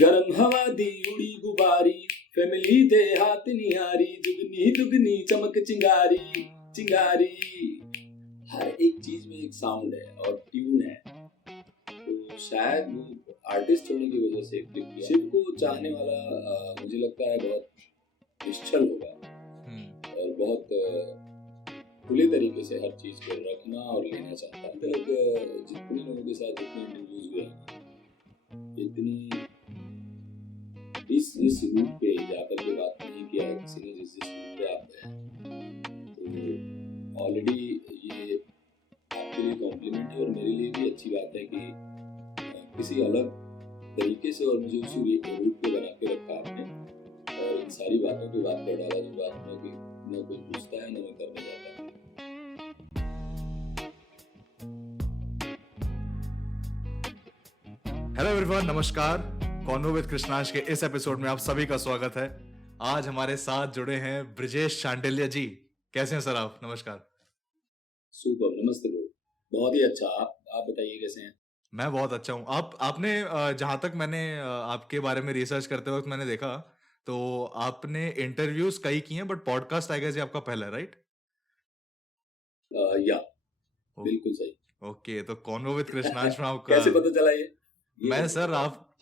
गरम हवा दी उड़ी गुबारी, फैमिली दे हाथ निहारी, दुगनी दुगनी चमक चिंगारी चिंगारी। हर एक चीज में एक साउंड है और ट्यून है, तो शायद वो आर्टिस्ट होने की वजह से क्लिक किया। शिव को चाहने वाला मुझे लगता है बहुत निश्चल होगा और बहुत खुले तरीके से हर चीज को रखना और लेना चाहता है। मतलब जितने लोगों के साथ जितने इंटरव्यूज हुए हैं, इतनी इस रूट पे जाकर के बात नहीं किया है किसी ने जिस रूट पे आप हैं। तो ऑलरेडी ये आपके लिए कॉम्प्लीमेंट है और मेरे लिए भी अच्छी बात है कि किसी अलग तरीके से और मुझे उसी रूट पे बना के रखा आपने और इन सारी बातों पे बात कर डाला जो बात में कि न कोई पूछता है न मैं करने जाता। हेलो एवरीवन, नमस्कार। कॉन्वो विद कृष्णांश के इस एपिसोड में आप सभी का स्वागत है। आज हमारे साथ जुड़े हैं ब्रिजेश शांडिल्य जी। कैसे हैं सर आप? नमस्कार। सुपर, नमस्ते ब्रो। बहुत ही अच्छा। आप बताइए कैसे हैं? मैं बहुत अच्छा हूँ। आपने जहाँ तक मैंने आपके बारे में रिसर्च करते वक्त मैंने देखा, तो आपने इंटरव्यूज कई किए हैं, बट पॉडकास्ट आई गेस ये आपका पहला है, राइट? या बिल्कुल सही। ओके, तो कॉन्वो विद कृष्णांश में आपका कैसे पता चला ये मैं सर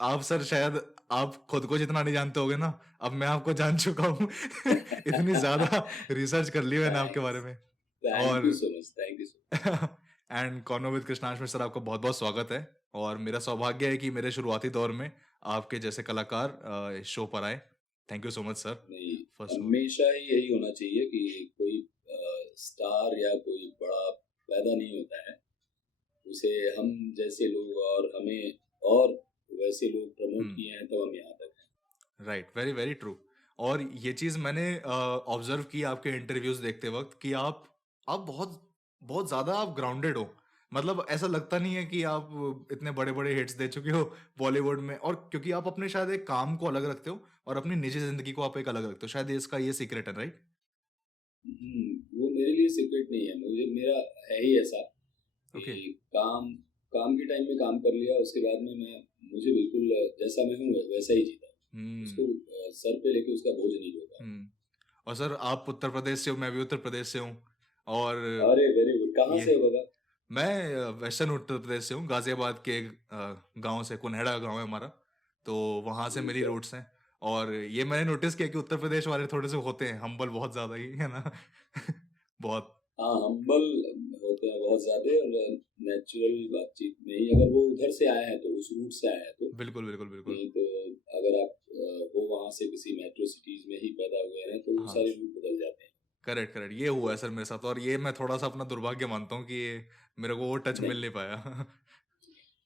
आप सर शायद आप खुद को जितना नहीं जानते होगे ना, अब मैं आपको जान चुका हूँ। इतनी ज्यादा रिसर्च कर ली मैंने आपके बारे में। Thank you so much, thank you so much. And convo with Krishnansh में सर आपका बहुत बहुत स्वागत है और मेरा सौभाग्य है कि मेरे शुरुआती दौर में आपके जैसे कलाकार इस शो पर आए। Thank you so much sir. नहीं, हमेशा ही यही होना चाहिए कि कोई स्टार या कोई बड़ा पैदा नहीं होता है, उसे हम जैसे लोग और हमें और वैसे लोग प्रमोट किए हैं तो हम यहाँ तक हैं। Right, very very true. और ये चीज मैंने ऑब्जर्व की आपके इंटरव्यूज देखते वक्त कि आप बहुत बहुत ज्यादा आप ग्राउंडेड हो। मतलब ऐसा लगता नहीं है कि आप इतने बड़े बड़े हिट्स दे चुके हो बॉलीवुड में, और क्योंकि आप अपने शायद एक काम को अलग रखते हो और अपनी निजी जिंदगी को आप एक अलग रखते हो। शायद इसका ये सीक्रेट है, राइट? वो मेरे लिए सीक्रेट नहीं है, मेरा है ही ऐसा कि काम के टाइम में काम कर लिया, उसके बाद में मुझे बिल्कुल जैसा मैं हूँ वैसा ही जीता। उसको सर पे लेके उसका बोझ नहीं होगा। और सर आप उत्तर प्रदेश से हो, मैं भी उत्तर प्रदेश से हूँ। और अरे वेरी गुड। कहाँ से हो बाबा? मैं वेस्टर्न उत्तर प्रदेश से हूँ, गाजियाबाद के गांव से, कुनहेड़ा गांव है हमारा, तो वहां से मेरी रूट्स हैं। और ये मैंने नोटिस किया कि उत्तर प्रदेश वाले थोड़े से होते हैं हम्बल, बहुत ज्यादा ही, है ना? बहुत। हाँ, हम्बल होते हैं बहुत ज्यादा। और नेचुरल बातचीत में ही अगर वो उधर से आया है तो उस रूट से आया है तो बिल्कुल बिल्कुल बिल्कुल। नहीं तो अगर आप वो वहां से किसी मेट्रो सिटीज में ही पैदा हुए हैं तो वो सारे रूट बदल जाते हैं। करेक्ट करेक्ट, ये हुआ है सर मेरे साथ। और ये मैं थोड़ा सा अपना दुर्भाग्य मानता हूँ कि मेरे को वो टच मिल नहीं पाया।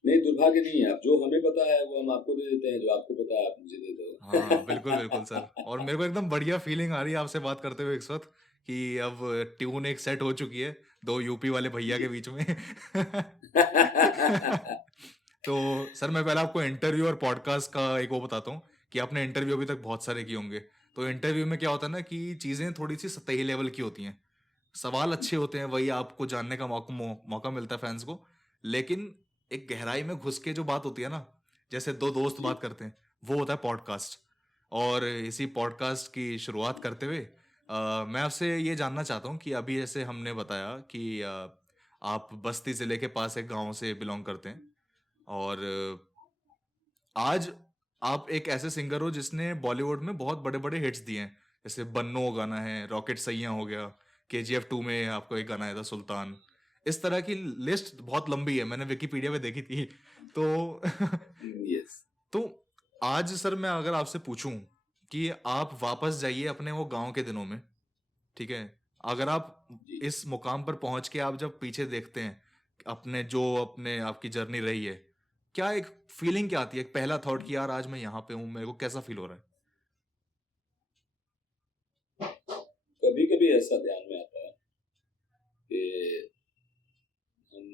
नहीं, दुर्भाग्य नहीं है। जो हमें पता है वो हम आपको दे देते हैं, जो आपको पता है आप मुझे दे दो। हाँ बिल्कुल बिल्कुल सर। और मेरे को एकदम बढ़िया फीलिंग आ रही है आपसे बात करते हुए इस वक्त कि अब ट्यून एक सेट हो चुकी है दो यूपी वाले भैया के बीच में। तो सर मैं पहले आपको इंटरव्यू और पॉडकास्ट का एक वो बताता हूँ कि आपने इंटरव्यू अभी तक बहुत सारे किए होंगे। तो इंटरव्यू में क्या होता है ना कि चीज़ें थोड़ी सी सतही लेवल की होती हैं, सवाल अच्छे होते हैं, वही आपको जानने का मौका मिलता है फैंस को। लेकिन एक गहराई में घुस के जो बात होती है ना, जैसे दो दोस्त बात करते हैं, वो होता है पॉडकास्ट। और इसी पॉडकास्ट की शुरुआत करते हुए मैं आपसे ये जानना चाहता हूँ कि अभी जैसे हमने बताया कि आप बस्ती ज़िले के पास एक गांव से बिलोंग करते हैं, और आज आप एक ऐसे सिंगर हो जिसने बॉलीवुड में बहुत बड़े बड़े हिट्स दिए हैं। जैसे बन्नो गाना है, रॉकेट सैयां हो गया, KGF 2 में आपको एक गाना आया था सुल्तान। इस तरह की लिस्ट बहुत लंबी है, मैंने विकिपीडिया पे देखी थी। तो यस। तो आज सर मैं अगर आपसे पूछूं कि आप वापस जाइए अपने वो गांव के दिनों में, ठीक है, अगर आप इस मुकाम पर पहुंच के आप जब पीछे देखते हैं अपने आपकी जर्नी रही है, क्या एक फीलिंग क्या आती है, एक पहला थॉट कि यार आज मैं यहाँ पे हूँ, मेरे को कैसा फील हो रहा है? कभी कभी ऐसा ध्यान में आता है कि हम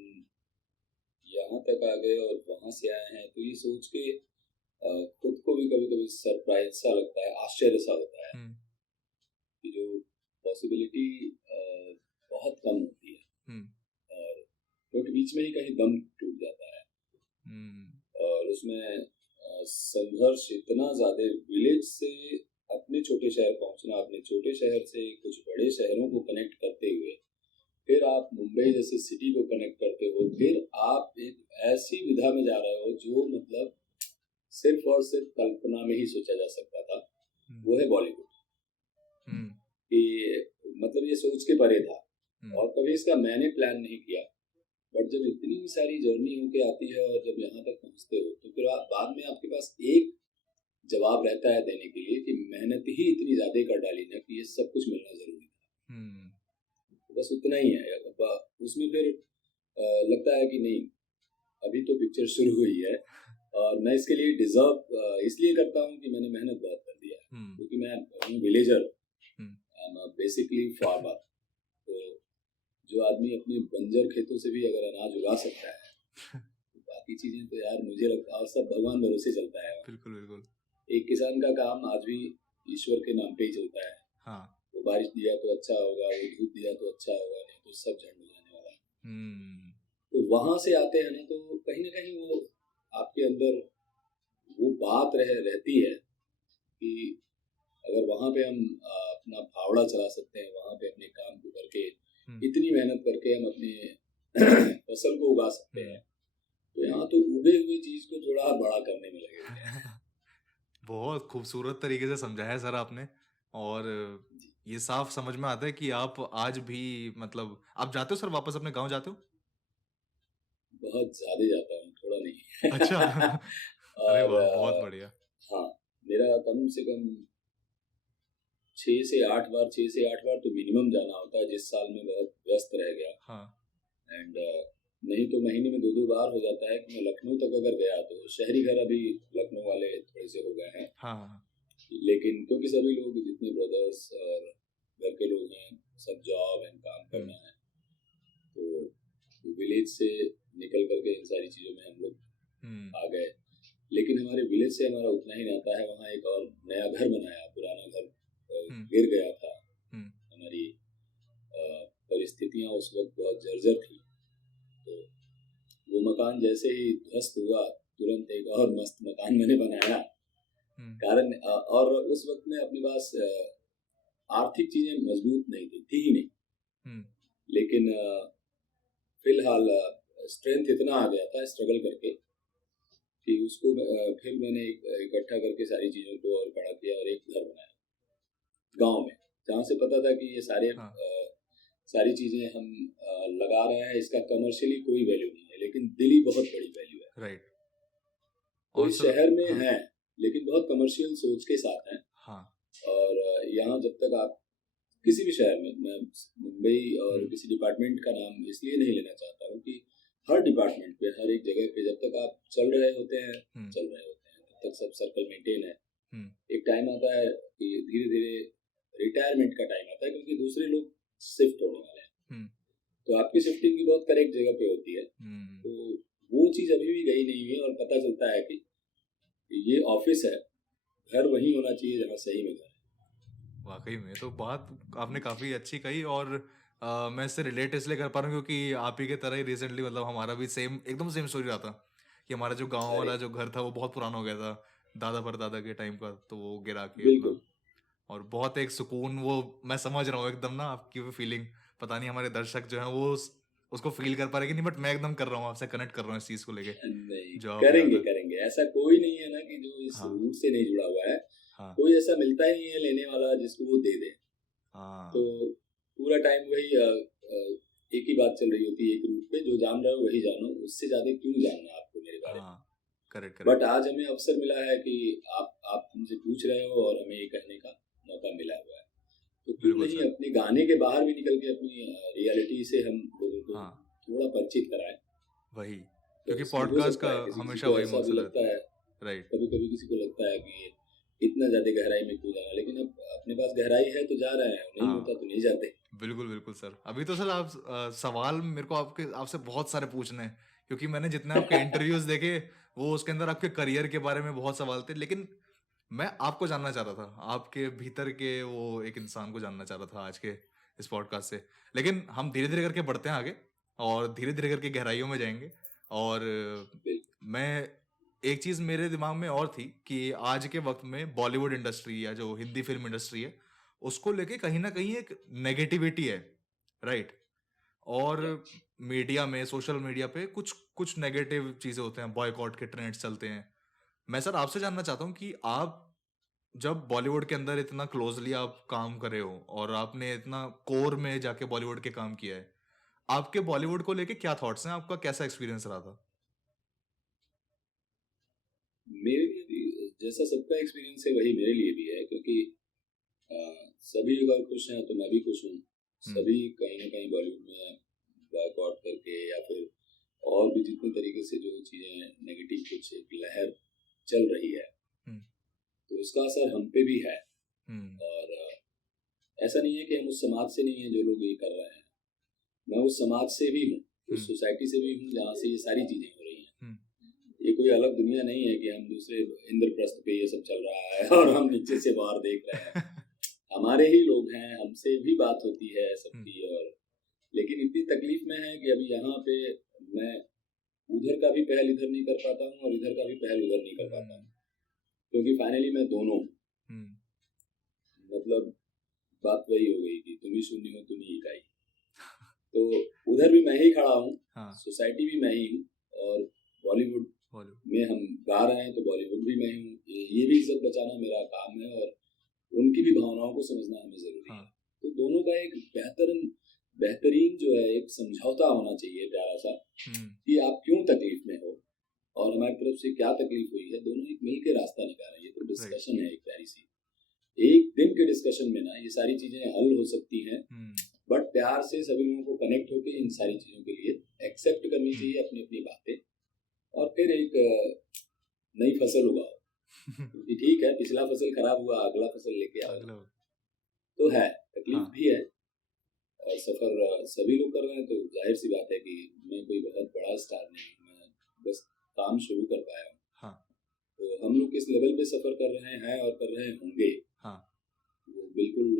यहाँ तक आ गए और वहां से आए हैं, तो ये सोच के खुद को भी कभी कभी सरप्राइज सा लगता है, आश्चर्य सा होता है कि जो पॉसिबिलिटी बहुत कम होती है और क्योंकि बीच में ही कहीं दम टूट जाता है और उसमें संघर्ष इतना ज्यादा, विलेज से अपने छोटे शहर पहुंचना, अपने छोटे शहर से कुछ बड़े शहरों को कनेक्ट करते हुए फिर आप मुंबई जैसे सिटी को कनेक्ट करते हो, फिर आप एक ऐसी विधा में जा रहे हो जो मतलब सिर्फ और सिर्फ कल्पना में ही सोचा जा सकता था, वो है बॉलीवुड। कि मतलब ये सोच के परे था और कभी इसका मैंने प्लान नहीं किया, बट जब इतनी सारी जर्नी होके आती है और जब यहाँ तक पहुँचते हो तो फिर आप बाद में आपके पास एक जवाब रहता है देने के लिए कि मेहनत ही इतनी ज्यादा कर डाली ना कि ये सब कुछ मिलना जरूरी था। बस उतना ही है। उसमें फिर लगता है कि नहीं, अभी तो पिक्चर शुरू हुई है और मैं इसके लिए डिजर्व इसलिए करता हूँ कि मैंने मेहनत बहुत कर दिया है, क्योंकि मैं हूँ विलेजर, बेसिकली फार्मर। तो जो आदमी अपने बंजर खेतों से भी अगर अनाज उगा सकता है तो बाकी चीजें तो यार मुझे लगता है और सब भगवान भरोसे चलता है। बिल्कुल बिल्कुल। एक किसान का काम आज भी ईश्वर के नाम पे ही चलता है। हाँ। वो बारिश दिया तो अच्छा होगा, वो धूप दिया तो अच्छा होगा, नहीं तो सब झंड जाने वाला है। तो वहां से आते हैं ना, तो कहीं ना कहीं वो आपके अंदर वो बात रहती है कि अगर वहां पे हम अपना फावड़ा चला सकते हैं, वहां पे अपने काम को करके इतनी मेहनत करके हम अपने फसल को उगा सकते हैं, तो यहाँ तो उगे हुई चीज को थोड़ा बड़ा करने में लगे। बहुत खूबसूरत तरीके से समझाया है सर आपने, और ये साफ समझ में आता है कि आप आज भी मतलब आप जाते हो सर, वापस अपने गांव जाते हो? बहुत ज्यादा जाता हूँ, थोड़ा नहीं। अच्छा। अरे और वाह, बहुत बढ़िया। हाँ, मेरा कम से कम 6 से 8 बार तो मिनिमम जाना होता है, जिस साल में बहुत व्यस्त रह गया। हाँ। एंड नहीं तो महीने में 2-2 बार हो जाता है कि मैं लखनऊ तक अगर गया तो शहरी घर अभी लखनऊ वाले थोड़े से हो गए हैं। हाँ। लेकिन क्योंकि सभी लोग जितने ब्रदर्स और घर के लोग हैं सब जॉब एंड काम करना है, तो विलेज से निकल करके इन सारी चीजों में हम लोग आ गए। लेकिन हमारे विलेज से हमारा उतना ही नाता है। वहाँ एक और नया घर बनाया, पुराना घर गिर गया था। हमारी परिस्थितियां उस वक्त बहुत जर्जर थी, तो वो मकान जैसे ही ध्वस्त हुआ तुरंत एक और मस्त मकान मैंने बनाया। कारण और उस वक्त में अपने पास आर्थिक चीजें मजबूत नहीं थी ही नहीं, लेकिन फिलहाल स्ट्रेंथ इतना आ गया था स्ट्रगल करके कि उसको फिर मैंने इकट्ठा करके सारी चीजों को और बड़ा किया और एक घर बनाया गांव में, जहाँ से पता था कि ये सारी चीजें हम लगा रहे हैं, इसका कमर्शियली कोई वैल्यू नहीं है, लेकिन दिली बहुत बड़ी वैल्यू है। राइट। कोई शहर में है लेकिन बहुत कमर्शियल सोच के साथ है। हाँ। और यहाँ जब तक आप किसी भी शहर में, मैं मुंबई और किसी डिपार्टमेंट का नाम इसलिए नहीं लेना चाहता हूँ कि हर डिपार्टमेंट पे, हर एक जगह पे जब तक आप चल रहे होते हैं तब तक सब सर्कल मेंटेन है। एक टाइम आता है कि धीरे धीरे रिटायरमेंट का टाइम आता है, क्योंकि दूसरे लोग शिफ्ट होने वाले हैं, तो आपकी शिफ्टिंग भी बहुत करेक्ट जगह पे होती है। तो वो चीज अभी भी गई नहीं है और पता चलता है कि ये ऑफिस है, घर वही होना चाहिए जहाँ सही में घर है। वाकई में तो बात आपने काफी अच्छी कही, और मैं इससे रिलेट इसलिए कर पा रहा हूँ क्योंकि आप ही के तरह ही रिसेंटली मतलब हमारा भी एकदम सेम स्टोरी रहा था कि हमारा जो गांव वाला जो घर था वो बहुत पुराना हो गया था, दादा परदादा के टाइम का, तो वो गिरा के अपना, और बहुत एक सुकून, वो मैं समझ रहा हूँ एकदम ना आपकी वो फीलिंग। पता नहीं हमारे दर्शक जो है वो उसको फील कर पा रहे कि नहीं, बट मैं एकदम कर रहा हूँ, आपसे कनेक्ट कर रहा हूँ इस चीज को लेके। करेंगे ऐसा कोई नहीं है ना कि जो इस रूट से नहीं जुड़ा हुआ है। कोई ऐसा मिलता ही नहीं है लेने वाला जिसको वो दे दे। तो पूरा टाइम वही एक ही बात चल रही होती है एक रूट पे, जो जान रहे हो वही जानो, उससे ज्यादा क्यों जानना आपको मेरे बारे में। करेक्ट। बट आज हमें अवसर मिला है कि आप हमसे पूछ रहे हो और हमें ये कहने का मौका मिला हुआ है, तो क्यों नहीं अपने गाने के बाहर भी निकल के अपनी रियलिटी से हम लोगों को थोड़ा परिचित कराएं। वही, क्योंकि पॉडकास्ट का हमेशा वही मकसद लगता है। राइट। कभी कभी किसी को लगता है कि इतना ज्यादा गहराई में क्यों जाना, लेकिन अब अपने पास गहराई है तो जा रहे हैं, नहीं होता तो नहीं जाते। बिल्कुल सर। अभी तो सर आप सवाल मेरे को आपसे बहुत सारे पूछने हैं, क्योंकि मैंने जितने आपके इंटरव्यूज देखे वो उसके अंदर आपके करियर के बारे में बहुत सवाल थे, लेकिन मैं आपको जानना चाह रहा था, आपके भीतर के वो एक इंसान को जानना चाह रहा था आज के इस पॉडकास्ट से। लेकिन हम धीरे धीरे करके बढ़ते हैं आगे और धीरे धीरे करके गहराइयों में जाएंगे, और मैं एक चीज मेरे दिमाग में और थी कि आज के वक्त में बॉलीवुड इंडस्ट्री या जो हिंदी फिल्म इंडस्ट्री है उसको लेके कहीं ना कहीं एक नेगेटिविटी है, राइट? और मीडिया में, सोशल मीडिया पे कुछ कुछ नेगेटिव चीजें होते हैं, बॉयकॉट के ट्रेंड्स चलते हैं। मैं सर आपसे जानना चाहता हूँ कि आप जब बॉलीवुड के अंदर इतना क्लोजली आप काम कर रहे हो और आपने इतना कोर में जाके बॉलीवुड के काम किया है, आपके बॉलीवुड को लेके क्या थॉट्स हैं? आपका कैसा एक्सपीरियंस रहा था? मेरे लिए भी जैसा सबका एक्सपीरियंस है वही मेरे लिए भी है, क्योंकि अ, सभी अगर खुश हैं तो मैं भी खुश हूँ। सभी कहीं ना कहीं बॉलीवुड में वर्कआउट करके या फिर और भी जितने तरीके से जो चीज़ें नेगेटिव कुछ एक लहर चल रही है, तो उसका असर हम पे भी है। और ऐसा नहीं है कि हम उस समाज से नहीं हैं जो लोग ये कर रहे हैं। मैं उस समाज से भी हूँ, उस सोसाइटी से भी हूँ जहाँ से ये सारी चीज़ें हो रही हैं। ये कोई अलग दुनिया नहीं है कि हम दूसरे इंद्रप्रस्थ पे ये सब चल रहा है और हम नीचे से बाहर देख रहे हैं। हमारे ही लोग हैं, हमसे भी बात होती है सबकी। और लेकिन इतनी तकलीफ में है कि अभी यहाँ पे मैं उधर का भी पहल इधर नहीं कर पाता हूँ और इधर का भी पहल उधर नहीं कर पाता हूँ, क्योंकि फाइनली मैं दोनों मतलब बात वही हो गई कि तुम ही शून्य हो तुम ही इकाई। तो उधर भी मैं ही खड़ा हूँ, सोसाइटी भी मैं ही हूँ, और बॉलीवुड में हम गा रहे हैं तो बॉलीवुड भी मैं हूँ। ये भी इज्जत बचाना मेरा काम है और उनकी भी भावनाओं को समझना हमें जरूरी है। तो दोनों का एक बेहतरीन जो है एक समझौता होना चाहिए प्यारा सा, कि आप क्यों तकलीफ में हो और हमारी तरफ से क्या तकलीफ हुई है, दोनों एक मिल के रास्ता निकालें। ये तो डिस्कशन है एक प्यारी सी, एक दिन के डिस्कशन में ना ये सारी चीजें हल हो सकती हैं। बट प्यार से सभी लोगों को कनेक्ट होकर इन सारी चीजों के लिए एक्सेप्ट करनी चाहिए अपनी अपनी बातें, और फिर एक नई फसल उगाओ। क्योंकि ठीक है, पिछला फसल खराब हुआ, अगला फसल लेके आओ। तो है तकलीफ भी है और सफर सभी लोग कर रहे हैं। तो जाहिर सी बात है कि मैं कोई बहुत बड़ा स्टार नहीं, मैं बस काम शुरू कर पाया हूँ। तो हम लोग किस लेवल पे सफर कर रहे हैं और कर रहे होंगे, वो बिल्कुल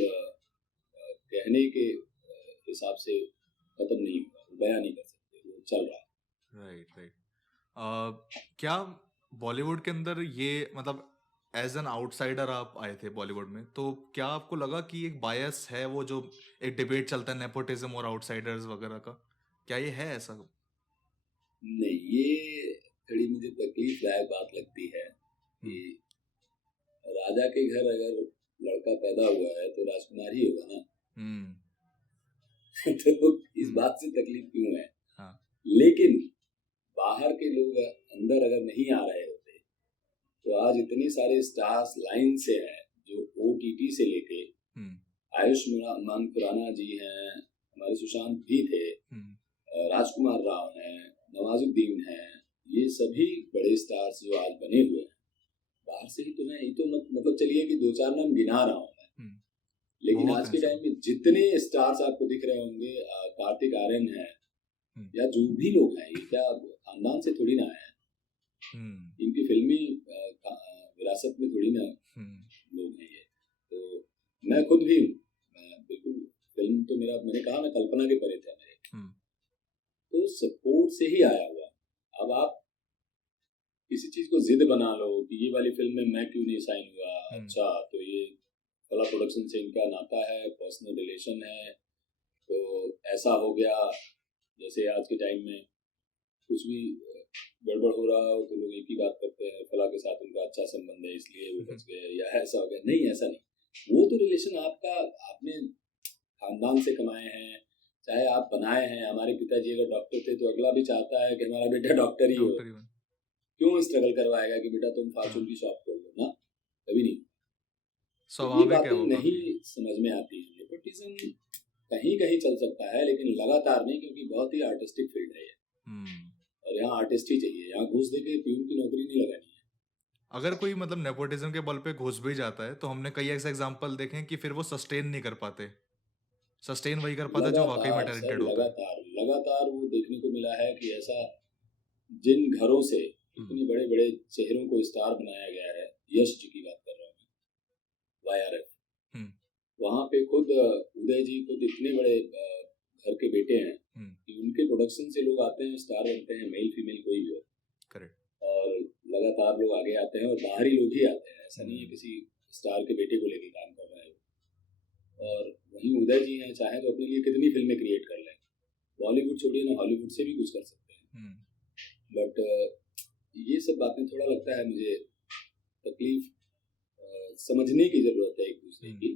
कहने के हिसाब से खत्म नहीं हुआ, बयान नहीं कर सकते, वो चल रहा है। राइट। क्या बॉलीवुड के अंदर ये मतलब एज एन आउटसाइडर आप आए थे बॉलीवुड में, तो क्या आपको लगा कि एक बायस है, वो जो एक डिबेट चलता है नेपोटिज्म और आउटसाइडर्स वगैरह का, क्या ये है ऐसा? नहीं, ये थोड़ी मुझे तकलीफदायक बात लगती है कि राजा के घर अगर लड़का पैदा हुआ है तो राजकुमार ही होगा ना। तो इस बात से तकलीफ क्यों है? लेकिन बाहर के लोग अंदर अगर नहीं आ रहे होते तो आज इतने सारे स्टार्स लाइन से हैं, जो OTT से लेके आयुष्मान खुराना जी हैं, हमारे सुशांत भी थे, राजकुमार राव हैं, नवाजुद्दीन हैं, ये सभी बड़े स्टार्स जो आज बने हुए हैं बाहर से ही तो हैं। ये तो मतलब चलिए कि 2-4 नाम गिना रहा हूँ मैं, लेकिन आज के टाइम में जितने स्टार्स आपको दिख रहे होंगे, कार्तिक आर्यन है या जो भी लोग हैं, ये क्या खानदान से थोड़ी ना आए हैं, इनकी फिल्मी विरासत में थोड़ी ना लोग हैं ये। तो मैं खुद भी हूँ, मैं बिल्कुल फिल्म तो मैंने कहा मैं कल्पना के परे थे मेरे, तो सपोर्ट से ही आया हुआ। अब आप किसी चीज को जिद बना लो कि ये वाली फिल्म में मैं क्यों नहीं साइन हुआ, अच्छा तो ये फला प्रोडक्शन से इनका नाता है, पर्सनल रिलेशन है, तो ऐसा हो गया। जैसे आज के टाइम में कुछ भी गड़बड़ हो रहा हो तो लोग एक ही बात करते हैं, फला के साथ उनका अच्छा संबंध है इसलिए वो बच गए, या ऐसा हो गया। नहीं, ऐसा नहीं, वो तो रिलेशन आपका आपने खानदान से कमाए हैं, चाहे आप बनाए हैं। हमारे पिताजी अगर डॉक्टर थे तो अगला भी चाहता है कि हमारा बेटा डॉक्टर ही हो। क्यों स्ट्रगल करवाएगा कि बेटा तुम फॉर्चून की शॉप खोल लो ना, कभी नहीं। ये बातें नहीं समझ में आती है। नेपोटिज्म कहीं कहीं चल सकता है लेकिन लगातार नहीं, क्योंकि बहुत ही आर्टिस्टिक फील्ड है ये, और यहाँ आर्टिस्ट ही चाहिए। यहाँ घूस देके प्यून की नौकरी नहीं लगानी है। अगर कोई मतलब नेपोटिज्म के बल पे घुस भी जाता है तो हमने कई ऐसे एग्जांपल देखे हैं कि फिर वो सस्टेन नहीं कर पाते। सस्टेन वही कर पाता जो वाकई में टैलेंटेड होता है। लगातार वो देखने को मिला है कि ऐसा जिन घरों से इतने बड़े बड़े चेहरों को स्टार बनाया गया है, यश जी की बात कर रहा हूँ, YRF, वहाँ पे खुद उदय जी खुद इतने बड़े घर के बेटे हैं कि उनके प्रोडक्शन से लोग आते हैं, स्टार बनते हैं, मेल फीमेल कोई भी हो। और लगातार लोग आगे आते हैं और बाहरी लोग ही आते हैं, ऐसा नहीं है किसी स्टार के बेटे को लेके काम कर रहा है। और वहीं उदय जी हैं, चाहे तो अपने लिए कितनी फिल्में क्रिएट कर लें, बॉलीवुड छोड़िए ना, हॉलीवुड से भी कुछ कर सकते हैं। बट ये सब बातें थोड़ा लगता है मुझे तकलीफ समझने की जरूरत है एक दूसरे की।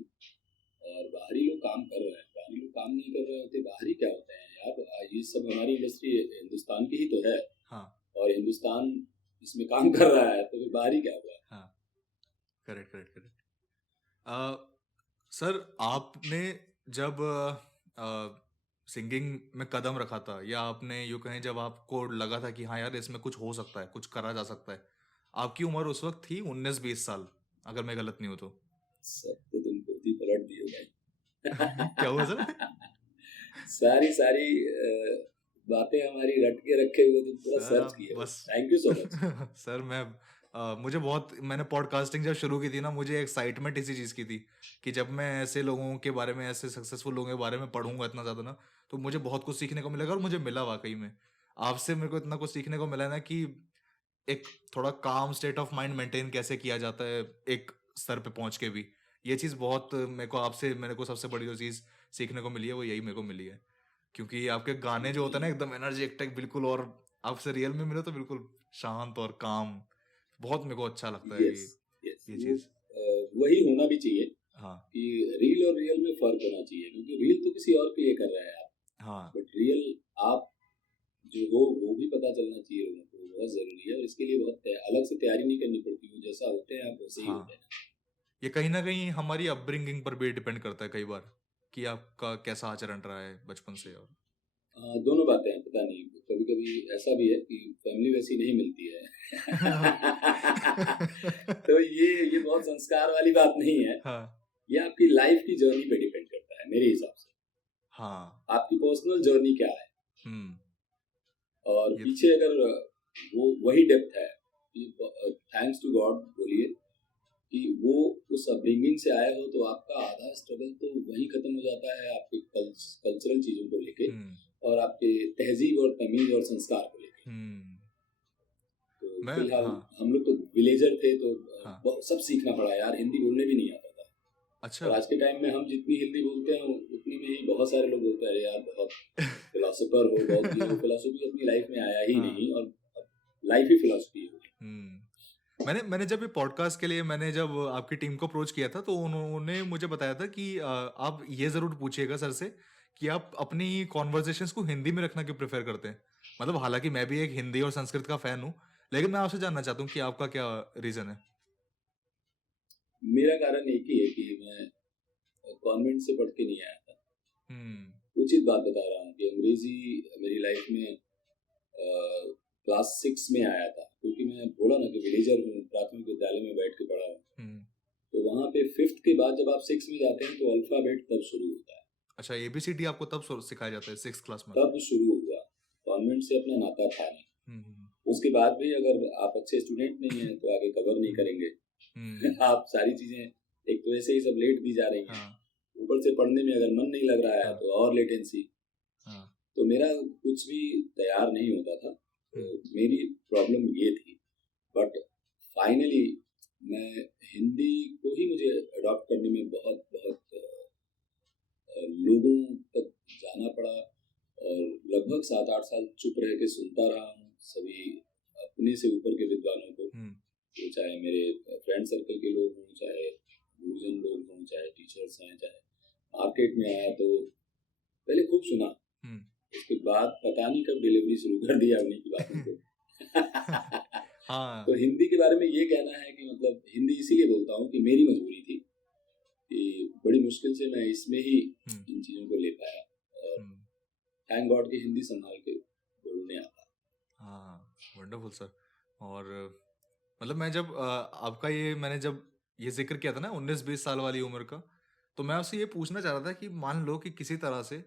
और बाहरी लोग काम कर रहे हैं, बाहरी लोग काम नहीं कर रहे होते, बाहरी क्या होते हैं यार, ये सब हमारी इंडस्ट्री हिंदुस्तान की ही तो है। हाँ। और हिंदुस्तान इसमें काम कर रहा है तो फिर बाहरी क्या हुआ। हाँ, करेक्ट। सर, आपने जब सिंगिंग में कदम रखा था, या आपने यूँ कहें जब आपको लगा था कि हाँ यार इसमें कुछ हो सकता है, कुछ करा जा सकता है, आपकी उम्र उस वक्त थी 19-20 साल, अगर मैं गलत नहीं हूँ तो? सब तो तुम पोती पलट दिए भाई। क्या हुआ सर? सारी बातें हमारी रट के रखे हुए तुम पूरा सर सर्च किए। बस thank you so much. Sir मुझे मैंने पॉडकास्टिंग जब शुरू की थी ना, मुझे एक्साइटमेंट इसी चीज़ की थी कि जब मैं ऐसे लोगों के बारे में, ऐसे सक्सेसफुल लोगों के बारे में पढ़ूंगा इतना ज़्यादा ना, तो मुझे बहुत कुछ सीखने को मिलेगा। और मुझे मिला वाकई में, आपसे मेरे को इतना कुछ सीखने को मिला ना कि एक थोड़ा काम स्टेट ऑफ माइंड मेंटेन कैसे किया जाता है एक स्तर पे पहुंच के भी। ये चीज़ बहुत मेरे को सबसे बड़ी जो चीज़ सीखने को मिली है वो यही मेरे को मिली है। क्योंकि आपके गाने जो होते हैं ना एकदम एनर्जेटिक बिल्कुल, और आपसे रियल में मिले तो बिल्कुल शांत और काम, बहुत मेरे को अच्छा लगता है ये चीज़। वही होना भी चाहिए। हाँ कि रील और रियल में फर्क होना चाहिए, क्योंकि रील तो किसी और के लिए कर रहे हैं आप, हाँ बट रियल आप जो हो वो भी पता चलना चाहिए लोगों को, बहुत जरूरी है। और इसके लिए बहुत अलग से तैयारी नहीं करनी पड़ती, वो जैसा होते हैं आप वैसे ही हाँ, होते हैं। ये कहीं ना कहीं हमारी अपब्रिंगिंग पर भी डिपेंड करता है कई बार, कि आपका कैसा आचरण रहा है बचपन से। और दोनों बातें हैं, पता नहीं कभी कभी ऐसा भी है कि फैमिली वैसी नहीं मिलती है। तो ये बहुत संस्कार वाली बात नहीं है। हाँ ये आपकी लाइफ की जर्नी पे डिपेंड करता है मेरे हिसाब से। हाँ आपकी पर्सनल जर्नी क्या है, और ये पीछे अगर वो वही डेप्थ है, थैंक्स टू गॉड बोलिए कि वो उस अपब्रिंगिंग से आए हो, तो आपका आधा स्ट्रगल तो वही खत्म हो जाता है आपके कल्चरल चीजों को लेके, और आपके तहजीब और तमीज और संस्कार को लेके। तो फिलहाल हम लोग तो विलेजर थे, तो सब सीखना पड़ा यार, हिंदी बोलने भी नहीं आता था। अच्छा। और आज के टाइम में हम जितनी हिंदी बोलते हैं उतनी में ही बहुत सारे लोग बोलते हैं यार बहुत फिलोसोफर हो, बहुत ये फिलोसफी अपनी लाइफ में आया ही नहीं, और लाइफ ही फिलोसफी हो। मैंने जब ये पॉडकास्ट के लिए मैंने जब आपकी टीम को अप्रोच किया था, तो उन्होंने मुझे बताया था कि आप ये जरूर पूछिएगा सर से कि आप अपनी कॉन्वर्सेशंस को हिंदी में रखना क्यों प्रेफर करते हैं। मतलब हालांकि मैं भी एक हिंदी और संस्कृत का फैन हूँ, लेकिन मैं आपसे जानना चाहता हूँ कि आपका क्या रीजन है। मेरा कारण एक ही है कि मैं कॉन्वेंट से पढ़ के नहीं आया था। उचित बात बता रहा हूँ कि अंग्रेजी मेरी लाइफ में क्लास 6 में आया था, क्योंकि मैं बोला ना कि विलेजर हूँ, प्राथमिक विद्यालय में बैठ के पढ़ा हूँ। तो वहाँ पे 5th के बाद जब आप 6 में जाते हैं तो अल्फाबेट तब शुरू होता है। अच्छा, ABCD आपको तब सिखाया जाता है 6th क्लास में? तब शुरू हुआ। कॉन्वेंट से अपना नाता था नहीं। उसके बाद भी अगर आप अच्छे स्टूडेंट नहीं हैं तो आगे कवर नहीं करेंगे। आप सारी चीजें एक तो ऐसे ही सब लेट दी जा रही हैं, ऊपर से पढ़ने में अगर मन नहीं लग रहा है तो और लेटेंसी। तो मेरा कुछ भी तैयार नहीं होता था, तो मेरी प्रॉब्लम ये थी। बट फाइनली मैं हिंदी को ही मुझे अडॉप्ट करने में बहुत लोगों तक जाना पड़ा, और लगभग 7-8 साल चुप रह के सुनता रहा हूँ सभी अपने से ऊपर के विद्वानों को, तो चाहे मेरे फ्रेंड सर्कल के लोग हों, चाहे गुरुजन लोग हों, चाहे टीचर्स हैं, चाहे मार्केट में आया तो पहले खूब सुना, उसके बाद पता नहीं कब डिलीवरी शुरू कर दिया उन्हीं की बातों को। तो हिंदी के बारे में ये कहना है कि मतलब हिंदी इसीलिए बोलता हूँ कि मेरी मजबूरी थी कि बड़ी मुश्किल से मैं इसमें ही इन चीज़ों को ले पाया, और थैंक गॉड कि हिंदी संभाल के बोलने आता। हाँ, वंडरफुल सर। और मतलब मैंने जब ये जिक्र किया था ना 19-20 साल वाली उम्र का, तो मैं आपसे ये पूछना चाह रहा था कि मान लो कि किसी तरह से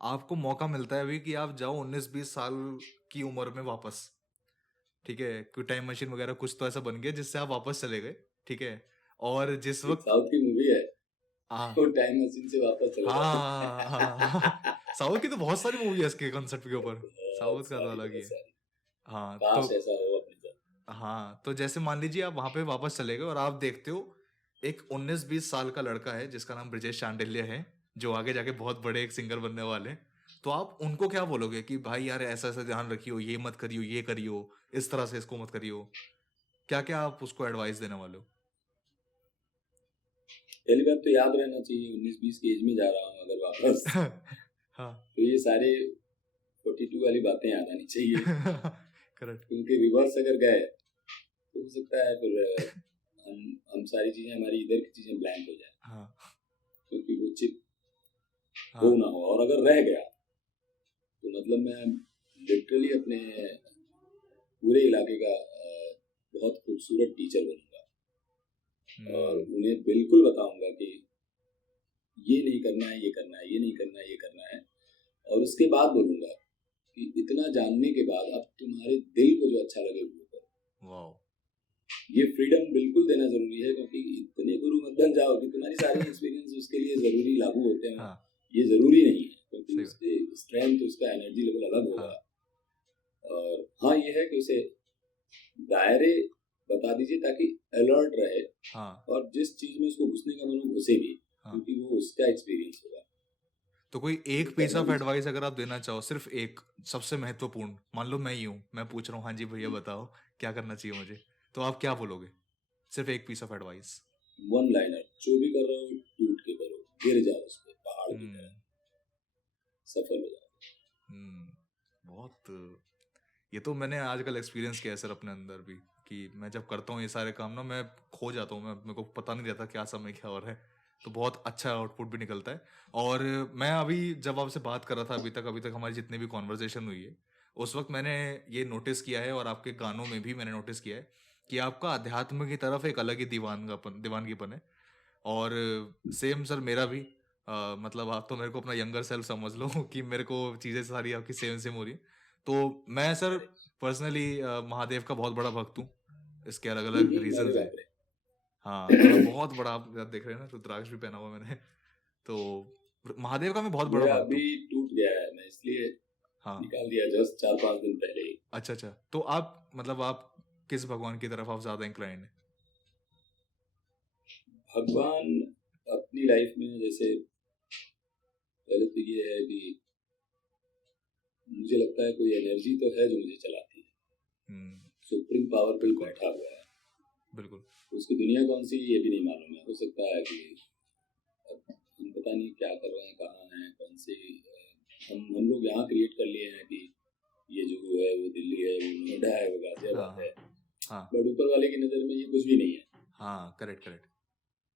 आपको मौका मिलता है अभी कि आप जाओ 19-20 साल की उम्र में वापस, ठीक है, कोई टाइम मशीन वगैरह कुछ तो ऐसा बन गया जिससे आप वापस चले गए, ठीक है, और जिस वक्त साउथ की मूवी है वो टाइम मशीन से वापस चले हाँ साउथ की तो बहुत सारी मूवी है इसके कॉन्सेप्ट के ऊपर, साउथ का तो अलग ही है। हाँ, तो ऐसा हो अपने साथ। हाँ, तो जैसे मान लीजिए आप वहां पे वापस चले गए और आप देखते हो एक 19-20 साल का लड़का है जिसका नाम ब्रिजेश शांडिल्य है, जो आगे जाके बहुत बड़े एक सिंगर बनने वाले हैं। तो आप उनको क्या बोलोगे कि भाई यार ऐसा ऐसा ध्यान रखियो, ये मत करियो, ये करियो, इस तरह से इसको मत करियो? क्या क्या आप उसको एडवाइस देने वाले हो? पहली बात तो याद रहना चाहिए 19-20 की एज में जा रहा हूँ अगर वापस, हाँ। तो ये सारे 42 वाली बातें याद आनी चाहिए। करेक्ट। क्योंकि रिवर्स अगर गए तो हो सकता है फिर हम सारी चीजें, हमारी इधर की चीजें ब्लैंक हो जाए, हाँ क्योंकि वो चिप हो हाँ। ना हो। और अगर रह गया तो मतलब मैं लिटरली अपने पूरे इलाके का बहुत खूबसूरत टीचर बनूंगा और उन्हें बिल्कुल बताऊंगा कि ये नहीं करना है, ये करना है, ये नहीं करना है, ये करना है। और उसके बाद बोलूंगा कि इतना जानने के बाद अब तुम्हारे दिल को जो अच्छा लगे वो करो। वाओ। ये फ्रीडम बिल्कुल देना जरूरी है, क्योंकि इतने गुरु मत बन जाओ कि तुम्हारी सारी एक्सपीरियंस उसके लिए जरूरी लागू होते हैं। हाँ, ये जरूरी नहीं है, क्योंकि सही बात। उसके स्ट्रेंथ, उसका एनर्जी लेवल अलग होगा। हाँ। और हाँ, ये है कि उसे दायरे बता दीजिए ताकि अलर्ट रहे, हाँ और जिस चीज में उसको घुसने का मन हो घुसे भी, हाँ। क्योंकि वो उसका एक्सपीरियंस होगा। तो कोई तो एक पीस करना ऑफ भी एडवाइस अगर आप देना चाहो, सिर्फ एक, सबसे महत्वपूर्ण, मान लो मैं ही हूँ, मैं पूछ रहा हूँ हाँ जी भैया चाहिए। बताओ क्या करना चाहिए मुझे, तो आप क्या बोलोगे? सिर्फ एक piece of advice. One liner, जो भी कर रहे हो टूट के करो, गिर जाओ उस पर पहाड़ की हम्म। तरह, सफल हो जाओ। बहुत, ये तो मैंने आजकल एक्सपीरियंस किया है सर अपने अंदर भी, कि मैं जब करता हूँ ये सारे काम ना, मैं खो जाता हूँ, मैं, मेरे को पता नहीं रहता क्या समय क्या हो रहा है, तो बहुत अच्छा आउटपुट भी निकलता है। और मैं अभी जब आपसे बात कर रहा था, अभी तक हमारी जितनी भी कॉन्वर्जेशन हुई है, उस वक्त मैंने ये नोटिस किया है, और आपके गानों में भी मैंने नोटिस किया है कि आपका अध्यात्म की तरफ एक अलग ही दीवानगीपन है। और सेम सर मेरा भी, मतलब आप तो मेरे को अपना यंगर सेल्फ समझ लो कि मेरे को चीज़ें सारी आपकी सेम सेम हो रही हैं। तो मैं सर पर्सनली महादेव का बहुत बड़ा भक्त हूँ, इसके अलग अलग अरे रीजंस हैं। बाप रे। हाँ, तो मैं बहुत बड़ा, आप देख रहे हैं ना, रुद्राक्ष भी पहना हुआ मैंने, तो महादेव का मैं बहुत बड़ा मेरा भक्त अभी हूँ। टूट गया है, मैं इसलिए हाँ। निकाल दिया जस्ट 4-5 दिन पहले ही। अच्छा अच्छा, तो आप मतलब आप किस भगवान की तरफ आप ज़्यादा इंक्लाइंड हैं? भगवान अपनी लाइफ में, जैसे पहले तो ये है कि मुझे लगता है कोई एनर्जी तो है जो मुझे चलाती है, सुप्रीम पावर कोई बिल्कुल बैठा हुआ है। बिल्कुल। उसकी दुनिया कौन सी ये भी नहीं मालूम है। हो सकता है कि अब हम पता नहीं क्या कर रहे हैं, कहाँ हैं, कौन सी हम लोग यहाँ क्रिएट कर लिए हैं कि ये जो है वो दिल्ली है, वो नोएडा है, वो हाँ गाजियाबाद हाँ है। हाँ बट ऊपर वाले की नज़र में ये कुछ भी नहीं है। हाँ। Correct correct.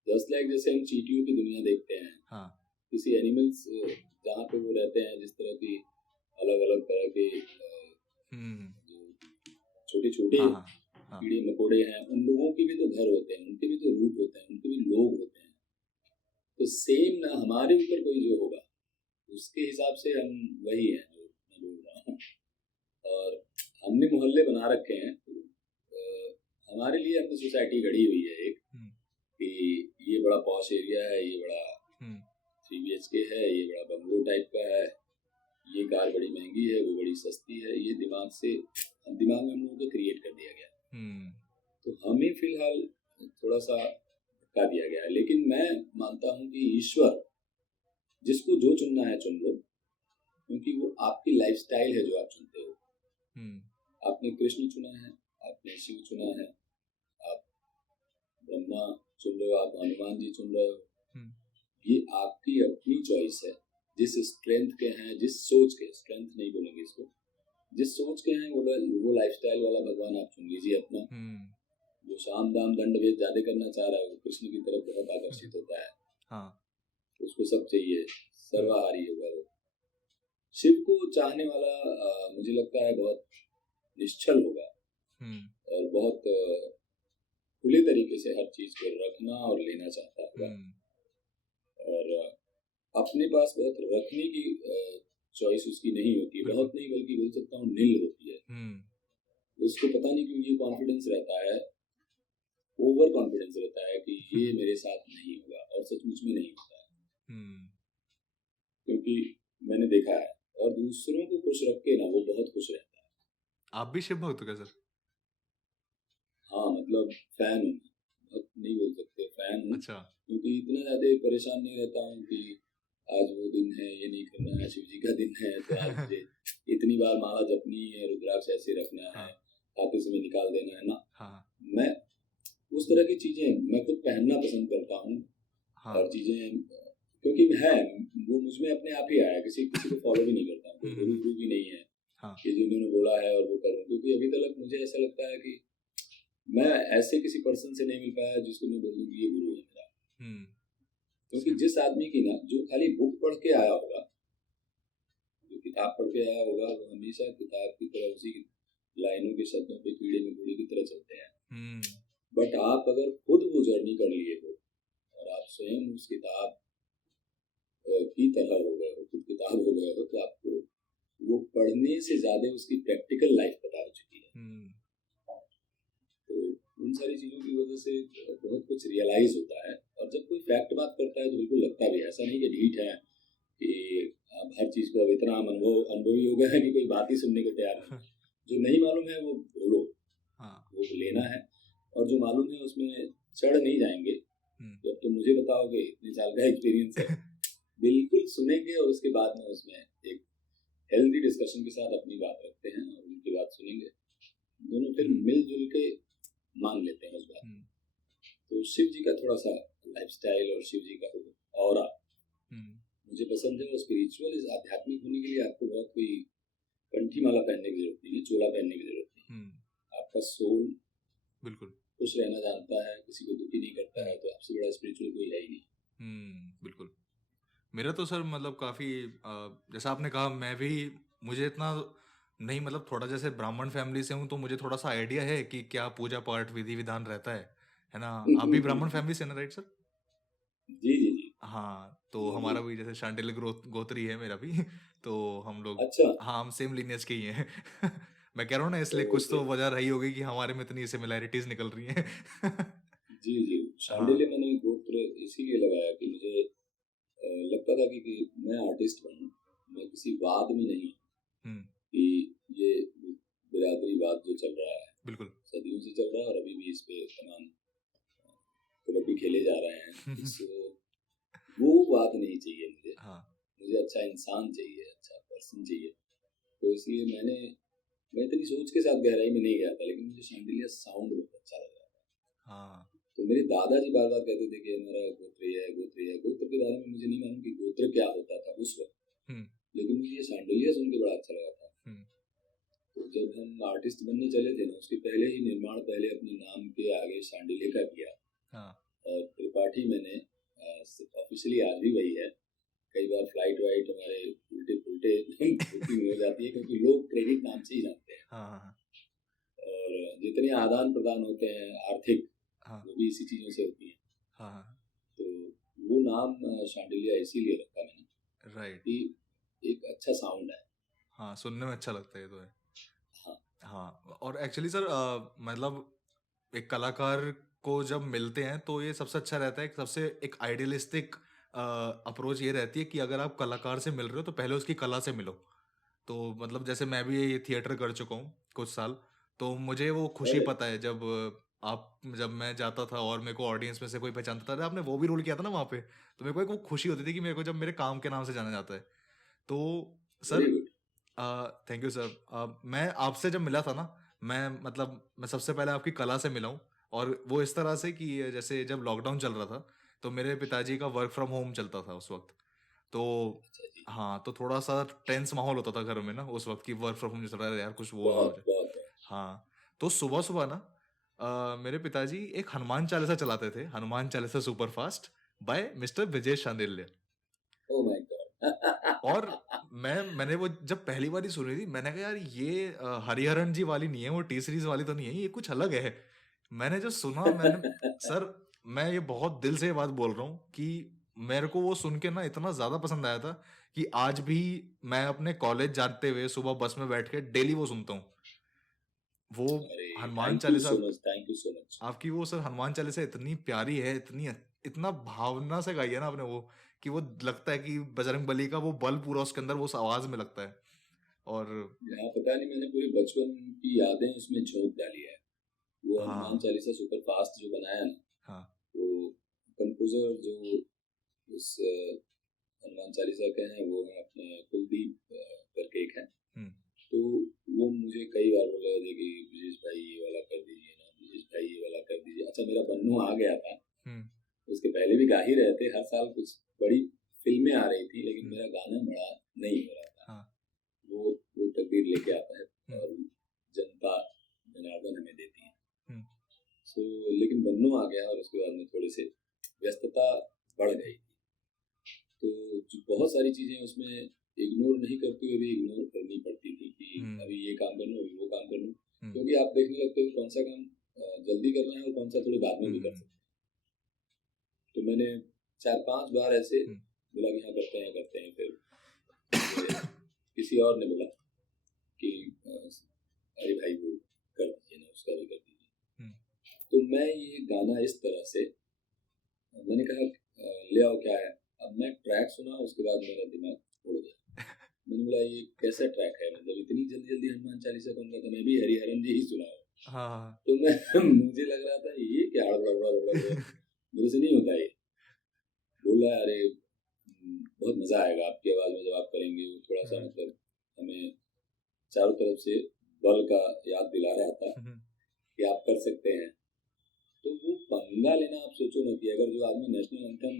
जस्ट लाइक जैसे हम चींटियों की दुनिया देखते हैं, हाँ। किसी एनिमल्स जहाँ पे वो रहते हैं, जिस तरह की अलग अलग तरह के हम्म। जो छोटे छोटे हाँ हाँ हाँ। कीड़े मकोड़े हैं, उन लोगों के भी तो घर होते हैं, उनके भी तो रूट होते हैं, उनके भी लोग होते हैं। तो सेम ना हमारे ऊपर कोई जो होगा उसके हिसाब से हम वही हैं जो मैं बोल रहा हूँ। और हमने मोहल्ले बना रखे हैं, तो हमारे लिए हमने सोसाइटी गढ़ी हुई है एक, कि ये बड़ा पॉश एरिया है, ये बड़ा 3 BHK है, ये बड़ा बंगलो टाइप का है, ये कार बड़ी महंगी है, वो बड़ी सस्ती है। ये दिमाग में हम लोगों को क्रिएट कर दिया गया। तो हमें फिलहाल थोड़ा सा धक्का दिया गया है, लेकिन मैं मानता हूँ कि ईश्वर जिसको जो चुनना है चुन लो, क्योंकि वो आपकी लाइफस्टाइल है जो आप चुनते हो। आपने कृष्ण चुना है, आपने शिव चुना है, आप ब्रह्मा चुन रहे हो, आप हनुमान जी चुन रहे हो। ये आपकी अपनी चॉइस है। जिस स्ट्रेंथ के हैं, जिस सोच के, स्ट्रेंथ नहीं बोलेंगे इसको, जिस सोच के हैं वो लाइफस्टाइल वाला भगवान आप चुन लीजिए अपना। जो साम दाम दंड भेद ज्यादा करना चाह रहा है वो कृष्ण की तरफ बहुत आकर्षित होता है। हाँ। उसको सब चाहिए, सर्वाहारी होगा वो। शिव को चाहने वाला मुझे लगता है बहुत निश्चल होगा, और बहुत खुले तरीके से हर चीज को रखना और लेना चाहता होगा। और अपने पास बहुत रखने की चॉइस उसकी नहीं होती, बहुत नहीं बल्कि बोल सकता हूँ नील होती है। उसको पता नहीं क्यों ये कॉन्फिडेंस रहता है, ओवर कॉन्फिडेंस रहता है कि ये मेरे साथ नहीं होगा, और सचमुच में नहीं होता है। क्योंकि मैंने देखा है, और दूसरों को खुश रख के ना वो बहुत खुश रहता है। आप भी शिव भक्त हो क्या सर? फैन हूँ, भक्त नहीं बोल सकते, फैन हूँ, अच्छा। क्योंकि इतना ज़्यादा परेशान नहीं रहता हूँ कि आज वो दिन है, ये नहीं करना है, शिव जी का दिन है तो आज मुझे इतनी बार माला जपनी है, रुद्राक्ष ऐसे रखना है, हाँ खाते समय निकाल देना है ना। हाँ मैं उस तरह की चीज़ें मैं खुद पहनना पसंद करता हूँ, हाँ। और चीज़ें क्योंकि है वो मुझ में अपने आप ही आया, किसी किसी को फॉलो भी नहीं करता हूँ, कोई गुरु गुरु भी नहीं है हाँ कि जिन्होंने बोला है और वो करूँ, क्योंकि अभी तक मुझे ऐसा लगता है कि मैं ऐसे किसी पर्सन से नहीं मिल पाया जिसको मैं बोलूँ कि ये गुरु है मेरा। क्योंकि same. जिस आदमी की ना जो खाली बुक पढ़ के आया होगा, जो किताब पढ़ के आया होगा, वो हमेशा किताब की तरह उसी लाइनों के शब्दों पे कीड़े मकोड़े की तरह चलते हैं। बट आप अगर खुद वो जर्नी कर लिए हो और आप स्वयं उस किताब की तरह हो गए हो, खुद किताब हो गए हो, तो आपको वो पढ़ने से ज्यादा उसकी प्रैक्टिकल लाइफ पता हो चुकी है। तो उन सारी चीजों की वजह से बहुत कुछ रियलाइज होता है, और जब कोई फैक्ट बात करता है तो बिल्कुल लगता भी है, ऐसा नहीं कि ढीठ है कि आप हर चीज को अब इतना अनुभवी हो गए हैं कि कोई बात ही सुनने को तैयार नहीं। जो नहीं मालूम है वो बोलो, वो लेना है, और जो मालूम है उसमें चढ़ नहीं जाएंगे। जब तुम मुझे बताओगे, इतने साल का एक्सपीरियंस है, बिल्कुल सुनेंगे और उसके बाद में उसमें एक हेल्दी डिस्कशन के साथ अपनी बात रखते हैं और उनकी बात सुनेंगे, दोनों फिर मिलजुल के मान लेते हैं उस बात। तो शिव जी का थोड़ा सा लाइफस्टाइल और शिव जी का ऑरा मुझे पसंद है। और स्पिरिचुअल इस आध्यात्मिक होने के लिए आपको बहुत कोई कंठी माला पहनने की जरूरत नहीं है, चोला पहनने की जरूरत नहीं है। आपका सोल बिल्कुल खुश रहना जानता है, किसी को दुखी नहीं करता है, तो आपसे बड़ा स्पिरिचुअल कोई है ही नहीं। बिल्कुल। मेरा तो सर मतलब काफ़ी जैसा आपने कहा, मैं भी मुझे इतना नहीं, मतलब थोड़ा जैसे ब्राह्मण फैमिली से हूँ तो मुझे थोड़ा सा आइडिया है कि क्या पूजा पाठ विधि विधान रहता है ना। आप भी ब्राह्मण फैमिली से ना, राइट सर? जी जी जी। हाँ, तो हमारा भी जैसे शांडिल्य गोत्री है मेरा भी तो हम लोग, अच्छा, हाँ हम सेम लीनियज के ही हैं मैं कह रहा हूँ ना, इसलिए कुछ तो वजह रही होगी कि हमारे में इतनी सिमिलैरिटीज निकल रही हैं जी जी। शांडिल्य मैंने गोत्र इसीलिए लगाया कि मुझे लगता था कि मैं आर्टिस्ट बनूं, मैं किसी वाद में नहीं कि ये बिरादरीवाद जो चल रहा है बिल्कुल सदियों से चल रहा है, और अभी भी इस पे तमाम कबड्डी खेले जा रहे हैं वो बात नहीं चाहिए मुझे। मुझे अच्छा इंसान चाहिए, अच्छा पर्सन चाहिए। तो इसलिए मैं इतनी सोच के साथ गहराई में नहीं गया था, लेकिन मुझे शांडिल्य साउंड बहुत अच्छा लग रहा था। तो मेरे दादाजी बार बार कहते थे कि हमारा गोत्र है, गोत्र है। गोत्र के बारे में मुझे नहीं मालूम कि गोत्र क्या होता था उस वक्त, लेकिन मुझे ये शांडिल्य सुन के बड़ा अच्छा लगा था। तो जब हम आर्टिस्ट बनने चले थे ना, उसके पहले ही निर्माण पहले अपने नाम के आगे शांडिल्य का किया, और त्रिपाठी मैंने ऑफिशियली आज भी वही है। कई बार फ्लाइट वाइट हमारे उल्टे पुल्टे बुकिंग हो जाती है, क्योंकि लोग क्रेडिट नाम से ही जानते हैं। और जितने आदान प्रदान होते हैं आर्थिक, वो भी इसी चीजों से होती है। तो वो नाम शांडिल्य इसीलिए रखा मैंने, राइट, कि एक अच्छा साउंड है। हाँ, सुनने में अच्छा लगता है, तो है। हाँ, और एक्चुअली सर मतलब एक कलाकार को जब मिलते हैं तो ये सबसे अच्छा रहता है, सबसे एक आइडियलिस्टिक अप्रोच ये रहती है कि अगर आप कलाकार से मिल रहे हो तो पहले उसकी कला से मिलो। तो मतलब जैसे मैं भी ये थिएटर कर चुका हूँ कुछ साल, तो मुझे वो खुशी पता है जब मैं जाता था और मेरे को ऑडियंस में से कोई पहचानता था, आपने वो भी रोल किया था ना वहाँ पे, तो मेरे को एक वो खुशी होती थी कि मेरे को जब मेरे काम के नाम से जाना जाता है। तो सर थैंक यू सर। मैं आपसे जब मिला था ना, मैं सबसे पहले आपकी कला से मिला हूँ, और वो इस तरह से कि जैसे जब लॉकडाउन चल रहा था तो मेरे पिताजी का वर्क फ्रॉम होम चलता था उस वक्त। तो हाँ, तो थोड़ा सा टेंस माहौल होता था घर में ना उस वक्त, की वर्क फ्रॉम होम चल रहा है यार, कुछ वो ना हो जाए। हाँ, तो सुबह सुबह ना मेरे पिताजी एक हनुमान चालीसा चलाते थे, Hanuman Chalisa super fast by Mister Vijay Shandilya. Oh my God. और मैंने वो जब पहली बार ही सुनी थी, मैंने कहा यार ये हरिहरन जी वाली नहीं है, वो टी सीरीज वाली तो नहीं है, ये कुछ अलग है। मैंने जो सुना, सर मैं ये बहुत दिल से ये बात बोल रहा हूँ कि मेरे को वो सुन के ना इतना ज्यादा पसंद आया था कि आज भी मैं अपने कॉलेज जाते हुए सुबह बस में बैठ के डेली वो सुनता हूँ। वो Hanuman Chalisa, thank you so much. आपकी वो सर हनुमान चालीसा इतनी प्यारी है, इतना भावना से गाई है ना आपने वो, कि वो लगता है कि बजरंग बली का वो बल पूरा उसके अंदर वो आवाज में लगता है। और यहाँ पता नहीं मैंने पूरी बचपन की यादें उसमें झोंक डाली है। वो हनुमान चालीसा सुपर फास्ट जो बनाया ना, वो कंपोजर जो उस हनुमान चालीसा के हैं वो है अपने कुलदीप करके एक है। तो वो मुझे कई बार बोल रहे थे कि ब्रिजेश भाई ये वाला कर दीजिए ना, ब्रिजेश भाई ये वाला कर दीजिए। अच्छा, मेरा बन्नू आ गया था, उसके पहले भी गा ही रहे थे, हर साल कुछ बड़ी फिल्में आ रही थी, लेकिन मेरा गाना बड़ा नहीं हो रहा था। वो तकदीर लेके आता है और जनता जनार्दन हमें देती है। लेकिन बन्नू आ गया और उसके बाद में थोड़े से व्यस्तता बढ़ गई। तो जो बहुत सारी चीजें उसमें इग्नोर नहीं करते हुए भी इग्नोर करनी पड़ती थी कि अभी ये काम कर लूं, अभी वो काम कर लूं, क्योंकि आप देखने लगते हो कौन सा काम जल्दी करना है और कौन सा थोड़े बाद में भी कर सकते हैं। तो मैंने 4-5 बार ऐसे बोला कि हाँ करते हैं। फिर किसी और ने बोला कि अरे भाई वो कर दीजिए ना, उसका भी कर दीजिए। तो मैं ये गाना इस तरह से मैंने कहा ले आओ क्या है। अब मैं ट्रैक सुना, उसके बाद मेरा दिमाग उड़ गया। मैंने बोला ये कैसा ट्रैक है, मतलब इतनी जल्दी जल्दी हनुमान चालीसा कौन गा था, मैं भी हरिहरन जी ही सुना है। तो मैं मुझे लग रहा था ये क्या मेरे से नहीं होता ये। बोला अरे बहुत मजा आएगा आपकी आवाज में जब आप करेंगे। वो थोड़ा सा मतलब हमें चारों तरफ से बल का याद दिला रहा था कि आप कर सकते हैं। तो वो पंगा लेना, आप सोचो ना कि अगर जो आदमी नेशनल एंथम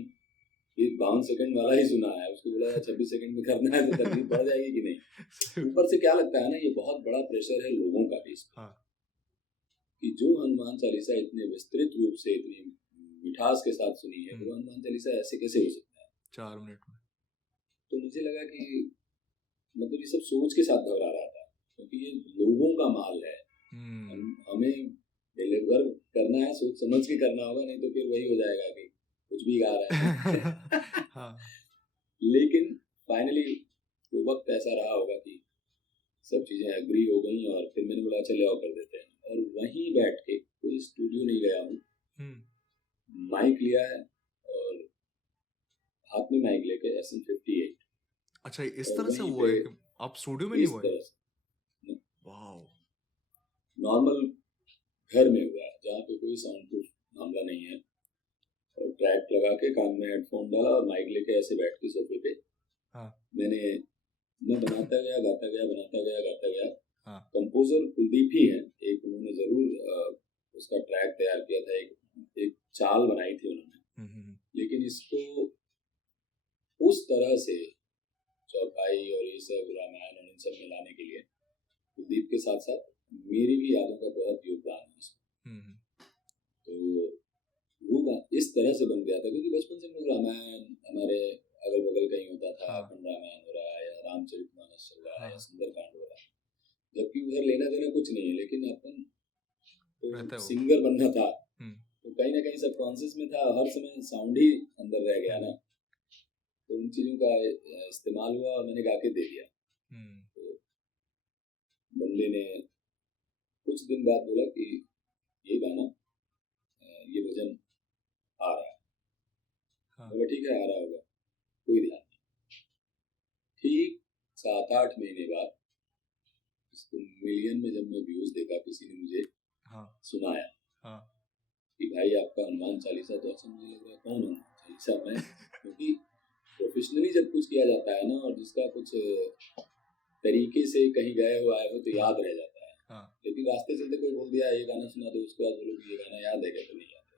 52 सेकंड वाला ही सुना है, उसको बोला 26 सेकंड में करना है, तो तकलीफ पड़ जाएगी कि नहीं। ऊपर से क्या लगता है ना, ये बहुत बड़ा प्रेशर है लोगों का भी कि जो हनुमान चालीसा इतने विस्तृत रूप से इतनी मिठास के साथ सुनी है, वो हनुमान चालीसा ऐसे कैसे हो सकता है 4 मिनट में। तो मुझे लगा कि मतलब ये सब सोच के साथ घबरा रहा था, क्योंकि ये लोगों का माल है। हमें डिलीवर करना है, सोच समझ के करना होगा, नहीं तो फिर वही हो जाएगा कि कुछ भी गा रहे हैं। लेकिन फाइनली वो वक्त ऐसा रहा होगा कि सब चीजें एग्री हो गई और फिर मैंने बोला चले आओ कर देते हैं। और वहीं बैठ के, कोई स्टूडियो नहीं गया हूँ, माइक लिया है और हाथ में माइक लेके SM58। अच्छा, इस तरह से हुआ है कि आप स्टूडियो में नहीं हुआ है? वाओ। नॉर्मल घर में हुआ है जहाँ पे कोई साउंड प्रूफ मामला नहीं है, और ट्रैक लगा के कान में हेडफोन डाला और माइक लेके ऐसे बैठ के सोफे पे मैं बनाता गया, गाता गया, बनाता गया, गाता गया। कंपोजर कुलदीप ही है, एक उन्होंने जरूर उसका ट्रैक तैयार किया था, एक चाल बनाई थी उन्होंने, लेकिन इसको उस तरह से चौपाई और ये सब रामायण और इन सब में लाने के लिए कुलदीप के साथ साथ मेरी भी यादों का बहुत योगदान है इसमें। तो वो इस तरह से बन गया था क्योंकि बचपन से हम लोग रामायण, हमारे अगल बगल कहीं होता था, अखंड रामायण हो रहा है या रामचरितमानस चल रहा है या सुंदरकांड हो रहा है, जबकि उधर लेना देना कुछ नहीं है, लेकिन अपन तो सिंगर बनना था, तो कहीं ना कहीं सबकॉन्शियस में था, हर समय साउंड ही अंदर रह गया ना, तो उन चीजों का इस्तेमाल हुआ और मैंने गा के दे दिया। तो बंदे ने कुछ दिन बाद बोला कि ये गाना, ये भजन आ रहा है। बोला ठीक है, आ रहा होगा, कोई ध्यान नहीं। ठीक 7-8 महीने बाद इसको मिलियन में जब मैं व्यूज देखा, किसी ने मुझे सुनाया कि भाई आपका हनुमान चालीसा, तो अच्छा मुझे लग रहा है कौन हनुमान चालीसा मैं, क्योंकि प्रोफेशनली जब कुछ किया जाता है ना और जिसका कुछ तरीके से कहीं गए हुआ है वो तो याद रह जाता है। लेकिन रास्ते चलते कोई बोल दिया ये गाना सुना दो, उसके बाद बोलो कि ये गाना याद है क्या, तो नहीं याद है।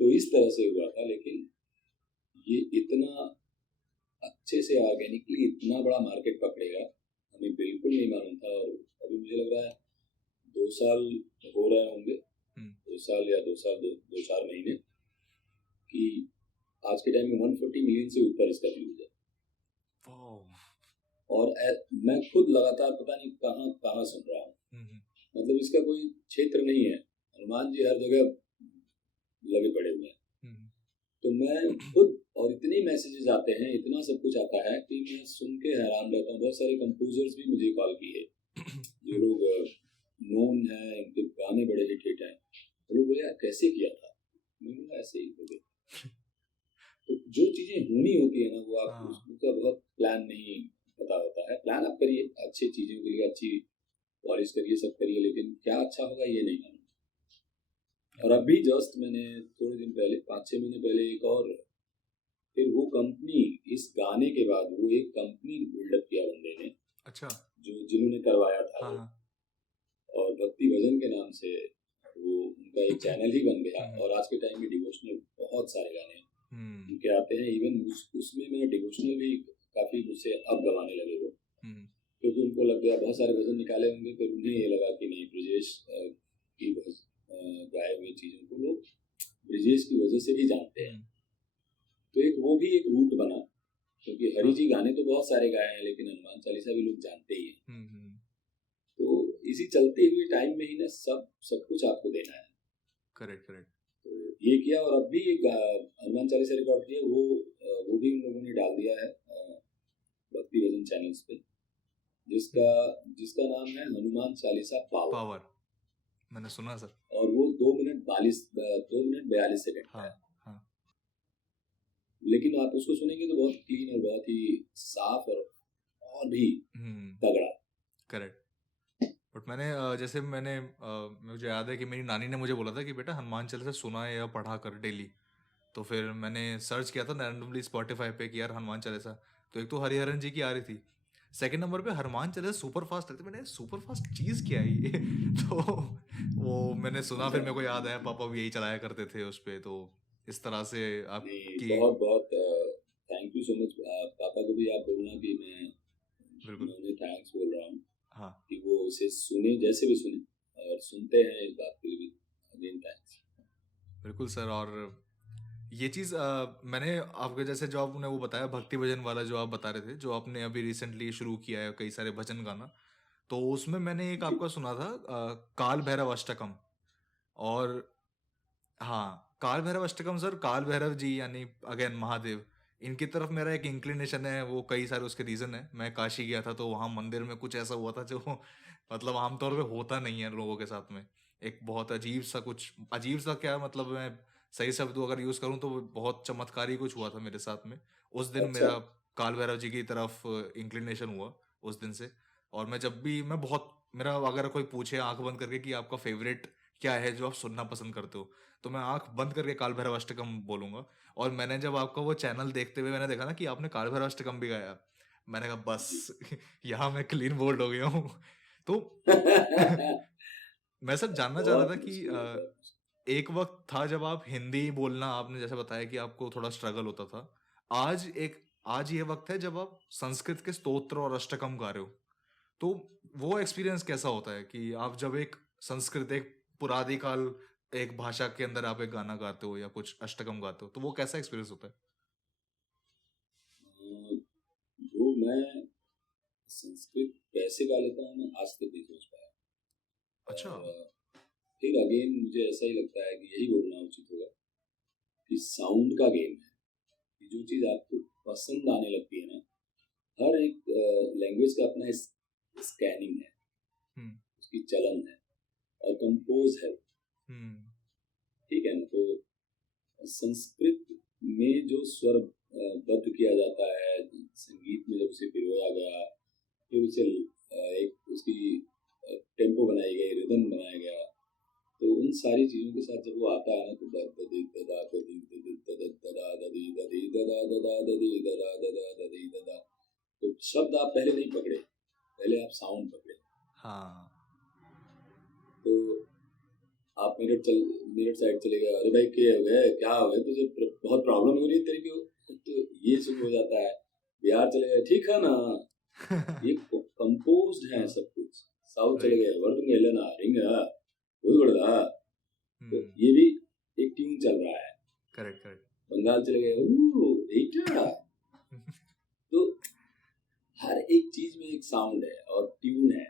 तो इस तरह से हुआ था, लेकिन ये इतना अच्छे से ऑर्गेनिकली इतना बड़ा मार्केट पकड़ेगा हमें बिल्कुल नहीं मालूम था। और अभी मुझे लग रहा है 2 साल हो रहे होंगे, 2 साल या 2-4 महीने कि आज के टाइम में 140 मिलियन से ऊपर इसका व्यूज है। और मैं खुद लगातार पता नहीं कहाँ सुन रहा हूँ, मतलब इसका कोई क्षेत्र नहीं है, हनुमान जी हर जगह लगे पड़े हुए हैं। तो मैं खुद, और इतने मैसेजेस आते हैं, इतना सब कुछ आता है कि मैं सुन के हैरान रहता हूँ। बहुत सारे कंपोजर्स भी मुझे कॉल किए जो लोग नोन है, इनके गाने बड़े हिट हैं, तो लोग बोले यार कैसे किया था, मैंने बोला ऐसे ही हो गया। तो जो चीजें होनी होती है ना, वो आप उसका बहुत प्लान नहीं पता होता है। प्लान आप करिए अच्छी चीजों के लिए, अच्छी पॉलिश करिए, सब करिए, लेकिन क्या अच्छा होगा ये नहीं मालूम। और अभी जस्ट मैंने थोड़े दिन पहले, 5-6 महीने पहले, एक और फिर वो कंपनी, इस गाने के बाद वो एक कंपनी बिल्डअप किया बंदे ने, अच्छा। जिन्होंने करवाया था हाँ वो, हाँ। और भक्ति भजन के नाम से वो उनका एक चैनल ही बन गया। हम्म, और आज के टाइम में डिवोशनल बहुत सारे गाने हम्म, उनके आते हैं। इवन उसमें मैं डिवोशनल भी काफी मुझसे अब गवाने लगे वो, हम्म, क्योंकि उनको लग गया, बहुत सारे भजन निकाले होंगे, फिर उन्हें ये लगा कि नहीं, ब्रिजेश की गाए हुए चीजों को लोग ब्रिजेश की वजह से भी जानते हैं। हम्म, तो एक वो भी एक रूट बना, क्योंकि हरि हाँ, जी गाने तो बहुत सारे गाए हैं, लेकिन हनुमान चालीसा भी लोग जानते ही हैं। हम्म, तो इसी चलते हुए टाइम में ही ना सब कुछ आपको देना है। Correct correct. तो ये किया, और अब भी एक हनुमान चालीसा रिकॉर्ड किया, वो भी उन लोगों ने डाल दिया है भक्ति भजन चैनल्स पे, जिसका जिसका नाम है हनुमान चालीसा पावर। पावर मैंने सुना सर। और वो 2 मिनट 42 सेकंड का हाँ है। हाँ। लेकिन आप उसको सुनेंगे तो बहुत क्लीन और बहुत ही साफ और भी तगड़ा। करेक्ट। बट मैंने जैसे मुझे याद है कि मेरी नानी ने मुझे बोला था कि बेटा हनुमान चालीसा सुना है या पढ़ा कर डेली। तो फिर मैंने सर्च किया था रैंडमली स्पॉटिफाई पे कि यार हनुमान चालीसा, तो एक तो हरिहरन जी की आ रही थी, सेकंड नंबर पे हनुमान चालीसा सुपर फास्ट लगती, मैंने सुपर फास्ट चीज़ क्या है ये तो वो मैंने सुना, फिर अच्छा, मेरे को याद आया पापा भी यही चलाया करते थे उस पे, तो इस तरह से नहीं, आपकी। बहुत बहुत थैंक यू सो मच। पापा को भी आप बोलना कि बिल्कुल। मैं उन्हें थैंक्स बोल रहा हूँ हाँ कि वो उसे सुने, जैसे भी सुने, और सुनते हैं इस बात के लिए भी अगेन थैंक्स। बिल्कुल सर। और ये चीज़ मैंने आपके जैसे जो आपने वो बताया भक्ति भजन वाला जो आप बता रहे थे, जो आपने अभी रिसेंटली शुरू किया है कई सारे भजन गाना, तो उसमें मैंने एक जी। आपका सुना था काल भैरव अष्टकम। और हाँ, काल भैरव अष्टकम सर, काल भैरव जी यानी अगेन महादेव, इनकी तरफ मेरा एक इंक्लिनेशन है, वो कई सारे उसके रीजन है। मैं काशी गया था तो वहाँ मंदिर में कुछ ऐसा हुआ था जो मतलब आमतौर पे होता नहीं है लोगों के साथ में। एक बहुत अजीब सा, कुछ अजीब सा क्या मतलब, मैं सही शब्द अगर यूज करूँ तो वो बहुत चमत्कारी कुछ हुआ था मेरे साथ में उस दिन। अच्छा। मेरा काल भैरव जी की तरफ इंक्लिनेशन हुआ उस दिन से। और मैं जब भी, मैं बहुत, मेरा अगर कोई पूछे आंख बंद करके कि आपका फेवरेट क्या है जो आप सुनना पसंद करते हो, तो मैं आंख बंद करके काल भैरव अष्टकम बोलूंगा। और मैंने जब आपका वो चैनल देखते हुए मैंने देखा ना कि आपने काल भैरव अष्टकम भी गाया, मैंने कहा जी। बस यहाँ मैं क्लीन बोल्ड हो गया हूँ तो मैं सर जानना चाह रहा था बहुत कि मुश्किल है, बहुत मुश्किल। एक वक्त था जब आप हिंदी बोलना, आपने जैसे बताया कि आपको थोड़ा स्ट्रगल होता था। आज ये वक्त है जब आप संस्कृत के स्तोत्र और अष्टकम गा रहे हो, तो वो एक्सपीरियंस कैसा होता है कि आप जब एक संस्कृत, एक पुरानी काल एक भाषा के अंदर आप एक गाना गाते हो या कुछ अष्टकम गाते हो, तो वो कैसा एक्सपीरियंस होता है? जो मैं संस्कृत कैसे गा लेता हूँ, मैं आज तक नहीं सोच पाया। अच्छा। और फिर अगेन मुझे ऐसा ही लगता है कि यही बोलना उचित होगा कि साउंड का गेम है, कि जो चीज़ आपको पसंद आने लगती है ना, हर एक लैंग्वेज का अपना स्कैनिंग है, हम्म, उसकी चलन है, और कंपोज है, हम्म, ठीक है ना। तो संस्कृत में जो स्वर बद्ध किया जाता है, संगीत में जब उसे पिरोया गया, फिर उसे एक उसकी टेम्पो बनाई गई, रिदम बनाया गया, तो उन सारी चीजों के साथ जब वो आता है ना, तो ददी ददा ददी ददी ददा ददा ददी ददी ददा ददा ददी ददा ददा ददी ददा, तो शब्द आप पहले नहीं पकड़े, पहले आप साउंड पकड़े। हाँ, तो आप मेरठ साइड चले गए, अरे भाई क्या हो गया तुझे, बहुत प्रॉब्लम हो रही है तेरे को, तो ये शुरू हो जाता है। बिहार चले गए, ठीक है ना, ये कंपोज्ड है सब कुछ। साउथ चले राइट। गए, वर्तुंग एलना रिंगा उदगड़दा, तो हम्म, ये भी एक ट्यून चल रहा है। Correct correct. बंगाल चले गए, एटा। तो हर एक चीज में एक साउंड है और ट्यून है।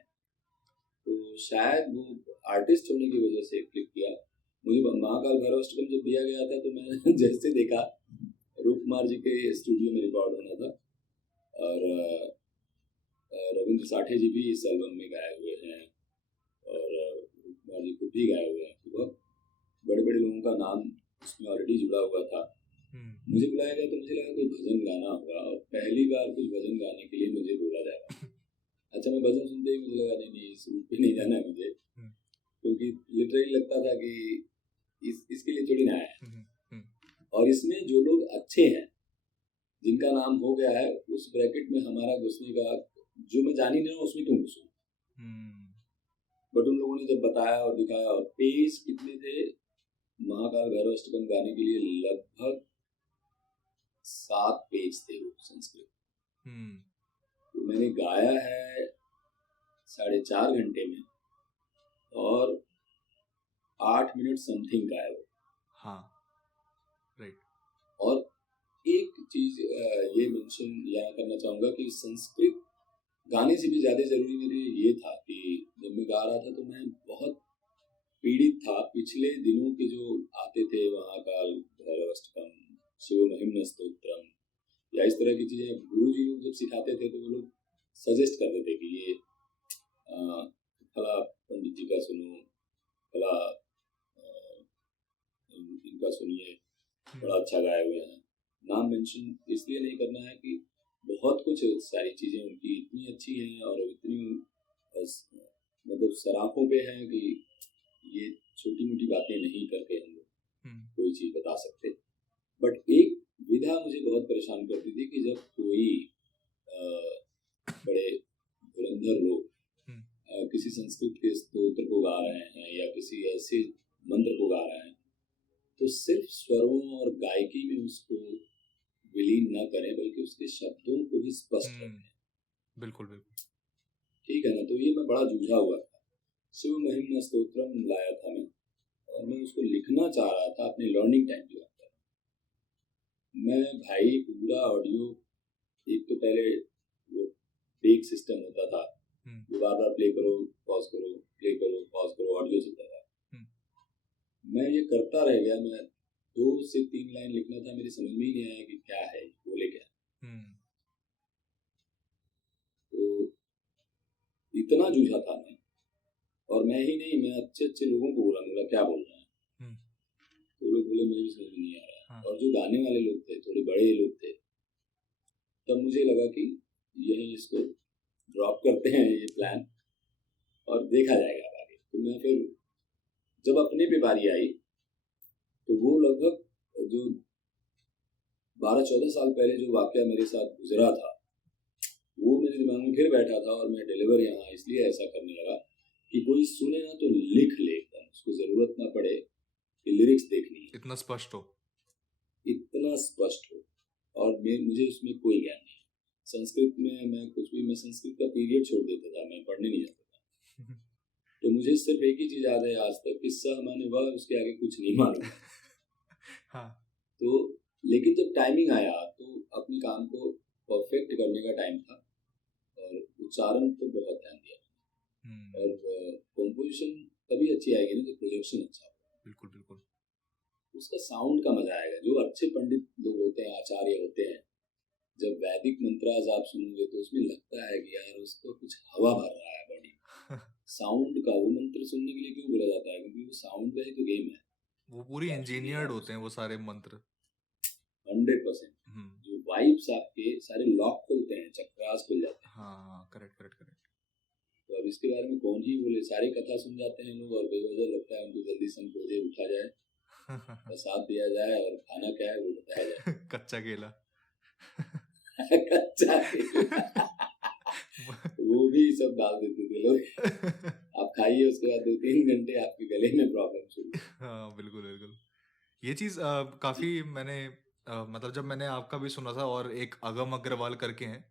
तो शायद वो आर्टिस्ट होने की वजह से क्लिक किया मुझे। महाकाल भैरवाष्टकम जब दिया गया था, तो मैंने जैसे देखा, रूप कुमार जी के स्टूडियो में रिकॉर्ड होना था, और रविंद्र साठे जी भी इस एल्बम में गाए हुए हैं, और रूप कुमार जी खुद भी गाए हुए हैं। तो बहुत बड़े बड़े लोगों का नाम उसमें ऑलरेडी जुड़ा हुआ था। मुझे बुलाया गया तो मुझे लगा कोई भजन गाना होगा, और पहली बार कुछ भजन गाने के लिए मुझे बोला जाएगा। अच्छा मैं भजन सुनते ही मुझे लगा नहीं इस रूट पे नहीं जाना है मुझे, क्योंकि लिटरली लगता था कि इसके लिए थोड़ी ना आया। और इसमें जो लोग अच्छे हैं, जिनका नाम हो गया है, उस ब्रैकेट में हमारा घुसने का, जो मैं जान ही नहीं रहा उसमें क्यों घुसूं। बट उन लोगों ने जब बताया और दिखाया, और पेज कितने थे महाकाल भैरवाष्टकम गाने के लिए, लगभग 7 पेज थे वो संस्कृत। तो मैंने गाया है 4.5 घंटे में, और 8 मिनट समथिंग गाया वो। हाँ, राइट। और एक चीज ये मेंशन यहाँ करना चाहूंगा कि संस्कृत गाने से भी ज्यादा जरूरी मेरे ये था कि जब मैं गा रहा था तो मैं बहुत पीड़ित था। पिछले दिनों के जो आते थे महाकाल भैरवाष्टकम, शिव महिम्न स्तोत्रम, या इस तरह की चीजें गुरु जी लोग जब सिखाते थे तो वो लोग सजेस्ट करते थे कि ये फला पंडित जी का सुनो, फला इनका सुनिए, बड़ा अच्छा गाए हुए हैं। नाम मेंशन इसलिए नहीं करना है कि बहुत कुछ सारी चीजें उनकी इतनी अच्छी हैं और इतनी मतलब सराखों पे हैं कि ये छोटी मोटी बातें नहीं करके हम लोग कोई चीज बता सकते। बट एक विधा मुझे बहुत परेशान करती थी कि जब कोई बड़े धुरंधर लोग किसी संस्कृत के स्तोत्र को गा रहे हैं या किसी ऐसे मंत्र को गा रहे हैं, तो सिर्फ स्वरों और गायकी में उसको विलीन न करें, बल्कि उसके शब्दों को भी स्पष्ट रखें। बिल्कुल बिल्कुल, ठीक है ना। तो ये मैं बड़ा जूझा हुआ था। शिव महिम्न स्तोत्रम लाया था मैं, और मैं उसको लिखना चाह रहा था अपने लर्निंग टाइम की बात कर। मैं भाई पूरा ऑडियो, एक तो पहले वो टेक सिस्टम होता था, जो बार बार प्ले करो पॉज करो, प्ले करो पॉज करो, ऑडियो चलता था। मैं ये करता रह गया। मैं 2 से 3 लाइन लिखना था, मेरी समझ में ही नहीं आया कि क्या है, बोले क्या। तो इतना जूझा था मैं, और मैं ही नहीं, मैं अच्छे अच्छे लोगों को बोला क्या बोल रहे हैं, तो लोग बोले मुझे भी समझ में नहीं आ रहा है। और जो गाने वाले लोग थे, थोड़े बड़े लोग थे, तब मुझे लगा कि यही इसको ड्रॉप करते हैं ये प्लान, और देखा जाएगा आगे। तो मैं फिर जब अपने पे बारी आई, तो वो लगभग जो 12-14 साल पहले जो वाकया मेरे साथ गुजरा था, वो मेरे दिमाग में फिर बैठा था। और मैं डिलीवर यहाँ इसलिए ऐसा करने लगा कि कोई सुने ना तो लिख ले एकदम, उसको जरूरत ना पड़े कि लिरिक्स देखनी है, इतना स्पष्ट हो, इतना स्पष्ट हो। और मुझे उसमें कोई ज्ञान नहीं। संस्कृत में मैं कुछ भी, मैं संस्कृत का पीरियड छोड़ देता था, मैं पढ़ने नहीं जाता था। तो मुझे सिर्फ एक ही चीज याद है आज तक, किस्सा माने वह, उसके आगे कुछ नहीं मालूम। हाँ। तो लेकिन जब टाइमिंग आया तो अपने काम को परफेक्ट करने का टाइम था, और उच्चारण तो बहुत ध्यान दिया। और कंपोजिशन तभी अच्छी आएगी ना जब प्रोजेक्शन अच्छा हो। बिल्कुल बिल्कुल, उसका साउंड का मजा आएगा। जो अच्छे पंडित लोग होते हैं, आचार्य होते हैं, जब वैदिक मंत्रास आप सुनोगे तो उसमें लगता है कि यार उसको कुछ हवा भर रहा है बॉडी। साउंड का वो मंत्र सुनने के लिए क्यों बोला जाता है? क्योंकि वो साउंड का ही तो गेम है। वो पूरी इंजीनियर्ड होते हैं वो सारे मंत्र, 100%। जो वाइब्स आपके सारे लॉक खुलते हैं, चक्रास खुल जाते हैं। हाँ, करेक्ट करेक्ट करेक्ट। तो अब इसके बारे में कौन ही बोले, सारी कथा सुन जाते हैं लोग, और बेवजह लगता है उनको जल्दी संकोचे उठा जाए, प्रसाद दिया जाए, और खाना क्या है वो बताया जाए। कच्चा केला। कच्चा केला वो भी सब डाल देते थे लोग। आप खाइए, उसके बाद 2-3 घंटे आपके गले में प्रॉब्लम शुरू। हाँ बिल्कुल बिल्कुल। ये चीज काफी मैंने मतलब जब मैंने आपका भी सुना था, और एक अगम अग्रवाल करके हैं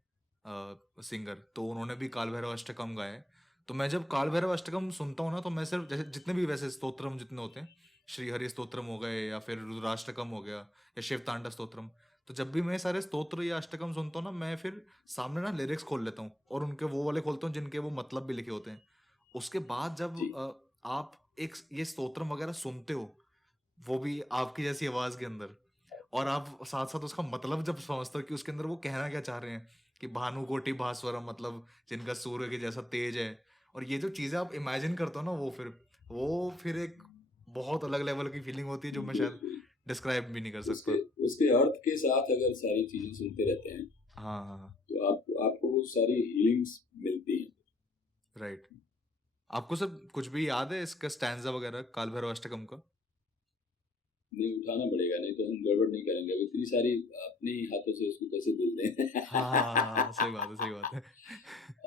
सिंगर, तो उन्होंने भी काल भैरव अष्टकम गाए। तो मैं जब काल भैरव अष्टकम सुनता हूँ ना, तो मैं सिर्फ जैसे जितने भी वैसे स्तोत्रम जितने होते हैं, श्री हरि स्तोत्रम हो गए, या फिर रुद्राष्टकम हो गया, या शिव तांडव स्तोत्रम, तो जब भी मैं सारे स्तोत्र या अष्टकम सुनता हूँ ना, मैं फिर सामने ना लिरिक्स खोल लेता हूँ, और उनके वो वाले खोलता हूँ जिनके वो मतलब भी लिखे होते हैं। उसके बाद जब आप एक ये स्तोत्रम वगैरह सुनते हो, वो भी आपकी जैसी आवाज के अंदर, और आप साथ साथ उसका मतलब जब समझते हो कि उसके अंदर वो कहना क्या चाह रहे हैं, कि भानुकोटि भास्वरम, मतलब जिनका सूर्य के जैसा तेज है, और ये जो चीजें आप इमेजिन करते हो ना, वो फिर एक बहुत अलग लेवल की फीलिंग होती है, जो मैं शायद डिस्क्राइब भी नहीं कर सकता। उसके अर्थ के साथ अगर सारी चीजें सुनते रहते हैं, हाँ, तो आपको वो सारी हीलिंग्स मिलती हैं। राइट। आपको सर कुछ भी याद है इसका स्टैंजा वगैरह काल भैरव अष्टकम का? नहीं, उठाना पड़ेगा, नहीं तो हम गड़बड़ नहीं करेंगे। अब इतनी सारी अपने ही हाथों से उसको कैसे धुल दें। हाँ, सही बात है, सही बात है।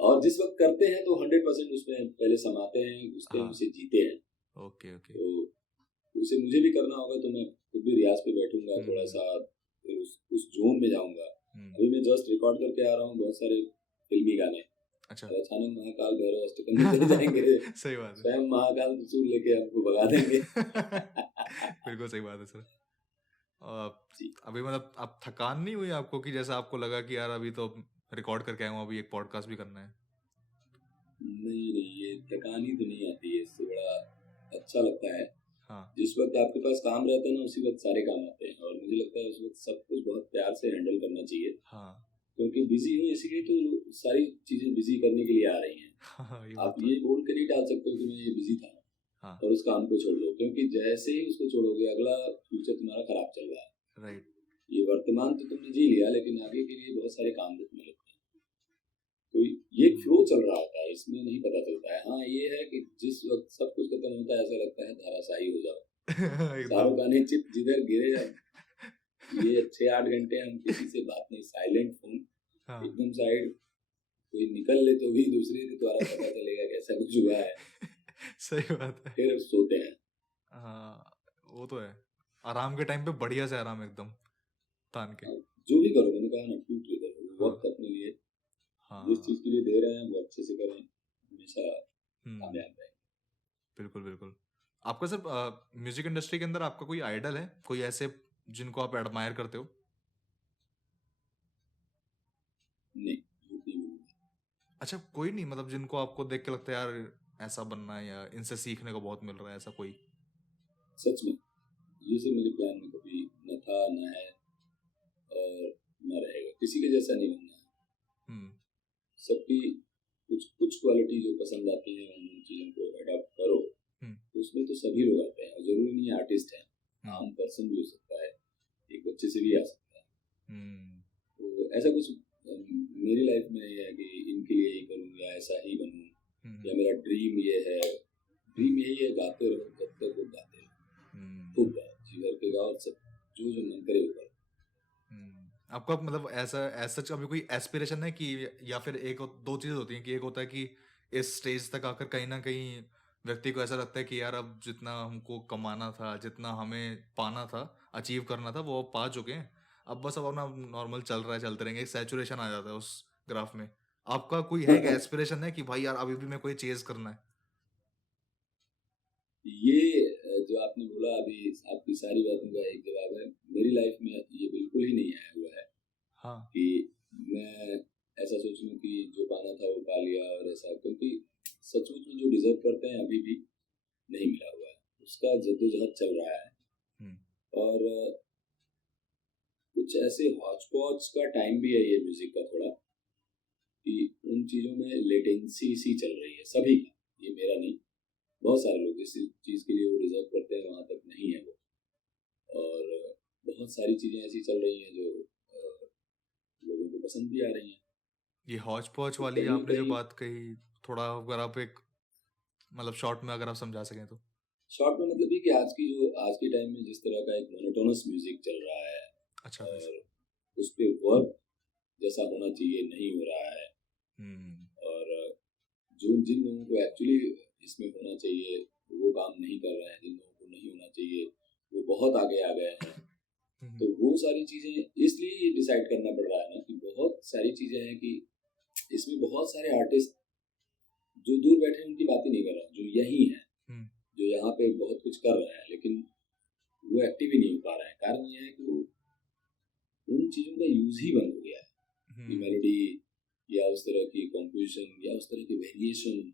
और जिस वक्त करते हैं तो 100% उसमें पहले समाते हैं, घुसते हैं, हाँ, उसे जीते हैं। Okay, okay. तो उसे मुझे भी करना होगा, तो मैं खुद भी रियाज पे बैठूंगा थोड़ा हम्म, सा, फिर उस जोन में जाऊंगा। हम्म, अभी मैं जस्ट रिकॉर्ड करके आ रहा हूँ बहुत सारे फिल्मी गाने, अच्छा। और अचानक महाकाल भैरव अष्टकम में चले जाएंगे, सही बात है। स्वयं महाकाल त्रिशूल लेके हमको भगा देंगे। बिल्कुल सही बात है सर। जी, अभी मतलब आप थकान नहीं हुई आपको कि जैसा आपको लगा कि यार अभी तो रिकॉर्ड करके आया हूँ, अभी एक पॉडकास्ट भी करना है? नहीं नहीं, ये थकान ही तो नहीं आती है, इससे बड़ा अच्छा लगता है। हाँ, जिस वक्त आपके पास काम रहता है ना, उसी वक्त सारे काम आते हैं, और मुझे लगता है उस वक्त सब कुछ बहुत प्यार से हैंडल करना चाहिए, हाँ, क्योंकि बिजी हूँ इसीलिए तो सारी चीजें बिजी करने के लिए आ रही हैं। हाँ, ये आप बात तो ये है। बोल के नहीं डाल सकते हो कि मैं ये बिजी था हाँ, और उस काम को छोड़ दो, क्योंकि जैसे ही उसको छोड़ोगे अगला फ्यूचर तुम्हारा खराब चल रहा है। राइट। ये वर्तमान तो तुमने जी लिया, लेकिन आगे के लिए बहुत सारे काम तुम्हें लगते हैं। तो ये फ्लो चल रहा होता है, इसमें नहीं पता चलता है। हाँ, ये है कि जिस वक्त सब कुछ खत्म होता है, ऐसा लगता है धाराशाही हो जाओ, एकदम। शाहरुख खान चित जिधर गिरे। अब ये 6-8 घंटे हम किसी से बात नहीं, साइलेंट फोन, हाँ, एकदम साइड, कोई निकल ले तो भी दूसरे के द्वारा पता चलेगा कि ऐसा कुछ हुआ है, सही बात है। फिर सोते हैं। हाँ, वो तो है। आराम के टाइम पे बढ़िया से आराम एकदम तान के। अब जो भी करो, मैंने कहा ना, टूट के करो, हाँ, वक्त अपने लिए जिस हाँ, चीज के लिए दे रहे हैं वो अच्छे से करें, हमेशा हम्म, कामयाब रहें। बिल्कुल, बिल्कुल। आपका सर म्यूजिक इंडस्ट्री के अंदर आपका कोई आइडल है? कोई ऐसे जिनको आप एडमायर करते हो? नहीं, झूठ नहीं बोलूंगा। अच्छा, कोई नहीं, मतलब जिनको आपको देख के लगता है यार ऐसा बनना है या इनसे सीखने को बहुत मिल रहा है, ऐसा कोई? सच में ये सब मेरे प्लान में कभी न था, न है, और न रहेगा। किसी के जैसा नहीं बनना है। हम्म, सबकी कुछ कुछ क्वालिटी जो पसंद आती है, उन चीज़ों को अडॉप्ट करो। हम्म, तो उसमें तो सभी लोग आते हैं, और जरूरी नहीं है आर्टिस्ट है, हम्म, आम पर्सन भी हो सकता है, एक बच्चे से भी आ सकता है। हम्म, तो ऐसा कुछ मेरी लाइफ में ये है कि इनके लिए ही करूँ या ऐसा ही बनूँ, हम्म, या मेरा ड्रीम ये है। ड्रीम यही है, गाते रहो जब तक वो गाते रहो, हम्म, खूब गाओ, जी भर के गाओ, सब जो जो मन करे वो करो। आपका मतलब ऐसा ऐसा कभी कोई एस्पिरेशन है कि, या फिर एक दो चीज़ होती हैं कि एक होता है कि इस स्टेज तक आकर कहीं ना कहीं व्यक्ति को ऐसा लगता है कि यार अब जितना हमको कमाना था, जितना हमें पाना था, अचीव करना था, वो अब पा चुके हैं, अब बस अब अपना नॉर्मल चल रहा है, चलते रहेंगे, एक सैचुरेशन आ जाता है उस ग्राफ में। आपका कोई है, एक एस्पिरेशन है कि भाई यार अभी भी मैं कोई चेज करना है? ये जो आपने बोला अभी, आपकी सारी बातों का एक जवाब है। मेरी लाइफ में ये बिल्कुल ही नहीं आया हुआ है हाँ, कि मैं ऐसा सोच लूं कि जो पाना था वो पा लिया, और ऐसा, क्योंकि सचमुच में जो डिजर्व करते हैं अभी भी नहीं मिला हुआ है, उसका जद्दोजहद चल रहा है। हम्म, और कुछ ऐसे हौच पौच का टाइम भी है ये म्यूजिक का थोड़ा, कि उन चीज़ों में लेटेंसी सी चल रही है सभी का, ये मेरा नहीं, बहुत सारे लोग जिस चीज़ के लिए वो डिजर्व करते हैं वहाँ तक नहीं है वो। और बहुत सारी चीज़ें ऐसी चल रही हैं जो लोगों को पसंद भी आ रही हैं। ये हौच पौच तो वाली कहीं आपने जो कहीं बात कही, थोड़ा अगर आप एक मतलब शॉर्ट में अगर आप समझा सकें तो। शॉर्ट में मतलब ये कि आज के टाइम में जिस तरह का एक मोनोटोनस म्यूजिक चल रहा है, अच्छा वैसे। और उस पे वर्क जैसा होना चाहिए नहीं हो रहा है, हम्म, और जो जिन लोगों को एक्चुअली इसमें होना चाहिए वो काम नहीं कर रहे हैं, जिन लोगों को नहीं होना चाहिए वो बहुत आगे आ गए हैं। तो वो सारी चीज़ें इसलिए ये डिसाइड करना पड़ रहा है ना, कि बहुत सारी चीज़ें हैं कि इसमें बहुत सारे आर्टिस्ट जो दूर बैठे हैं उनकी बात ही नहीं कर रहा हूँ, जो यही है, हम्म, जो यहाँ पे बहुत कुछ कर रहे हैं, लेकिन वो एक्टिव ही नहीं हो पा रहा है। कारण ये है कि वो उन चीज़ों का यूज ही बंद हो गया है, कि हम्म, मेलोडी या उस तरह की कॉम्पोजिशन या उस तरह की वेरिएशन,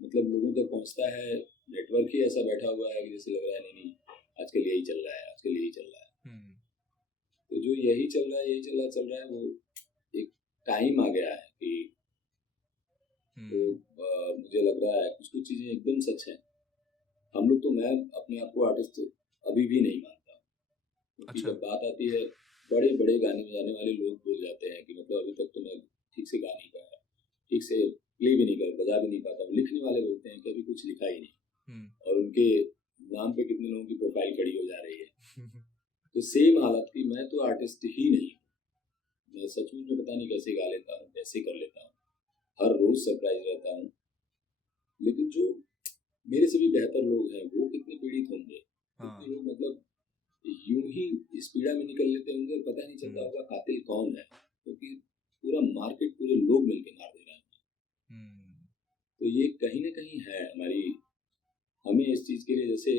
मतलब लोगों तक पहुंचता है, नेटवर्क ही ऐसा बैठा हुआ है कि जैसे लग रहा है नहीं नहीं, आजकल यही चल रहा है, आजकल यही चल रहा है। हम्म, तो जो यही चल रहा है, यही चल रहा है, वो एक टाइम आ गया है कि वो हम्म, मुझे लग रहा है कुछ कुछ चीज़ें एकदम सच हैं। हम लोग तो, मैं अपने आप को आर्टिस्ट अभी भी नहीं मानता, क्योंकि अच्छा, जब बात आती है, बड़े बड़े गाने बजाने वाले लोग बोल जाते हैं कि मतलब अभी तक तो मैं ठीक से गा नहीं पाया, ठीक से प्ले भी नहीं कर, बजा भी नहीं पाता हूँ। लिखने वाले बोलते हैं कि अभी कुछ लिखा ही नहीं, हम्म। और उनके नाम पे कितने लोगों की प्रोफाइल खड़ी हो जा रही है। तो सेम हालत थी, मैं तो आर्टिस्ट ही नहीं, मैं सचमुच में पता नहीं कैसे गा लेता हूँ, कैसे कर लेता हूँ, हर रोज सरप्राइज रहता हूँ। लेकिन जो मेरे से भी बेहतर लोग हैं वो कितने पीड़ित होंगे, कितने लोग मतलब यूं ही इस पीड़ा में निकल लेते होंगे और पता नहीं चलता होगा कातिल कौन है, क्योंकि पूरा मार्केट, पूरे लोग मिलके मार दे रहे हैं। तो ये कहीं ना कहीं है हमारी, हमें इस चीज के लिए जैसे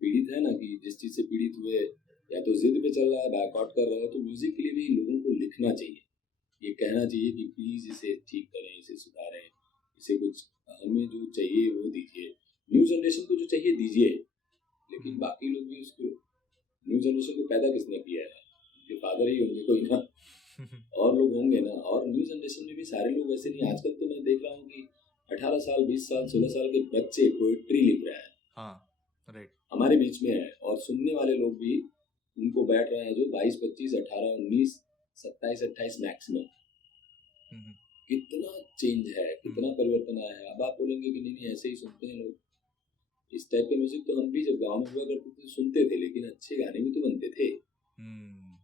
पीड़ित है ना, कि जिस चीज से पीड़ित हुए या तो जिद पे चल रहा है, बैकआउट कर रहा है, तो म्यूजिक के लिए भी लोगों को लिखना चाहिए, ये कहना चाहिए कि प्लीज इसे ठीक करें, इसे सुधारें, इसे कुछ हमें जो चाहिए वो दीजिए, न्यू जनरेशन को जो चाहिए दीजिए। लेकिन बाकी लोग भी उसको, न्यू जनरेशन को पैदा किसने किया है, उनके फादर ही होंगे कोई ना, और लोग होंगे ना। और न्यू जनरेशन में भी सारे लोग वैसे नहीं, आजकल तो मैं देख रहा हूँ कि 18 साल 20 साल 16 साल के बच्चे पोएट्री लिख रहे हैं। हाँ, राइट। हमारे बीच में है, और सुनने वाले लोग भी उनको बैठ रहे हैं जो 22 25 18 19 27 28 मैक्सिमम। कितना चेंज है, कितना परिवर्तन आया है। अब आप बोलेंगे कि नहीं ऐसे ही सुनते हैं लोग, इस टाइप के म्यूजिक तो हम भी जब गाँव में हुआ करते थे सुनते थे, लेकिन अच्छे गाने भी तो बनते थे।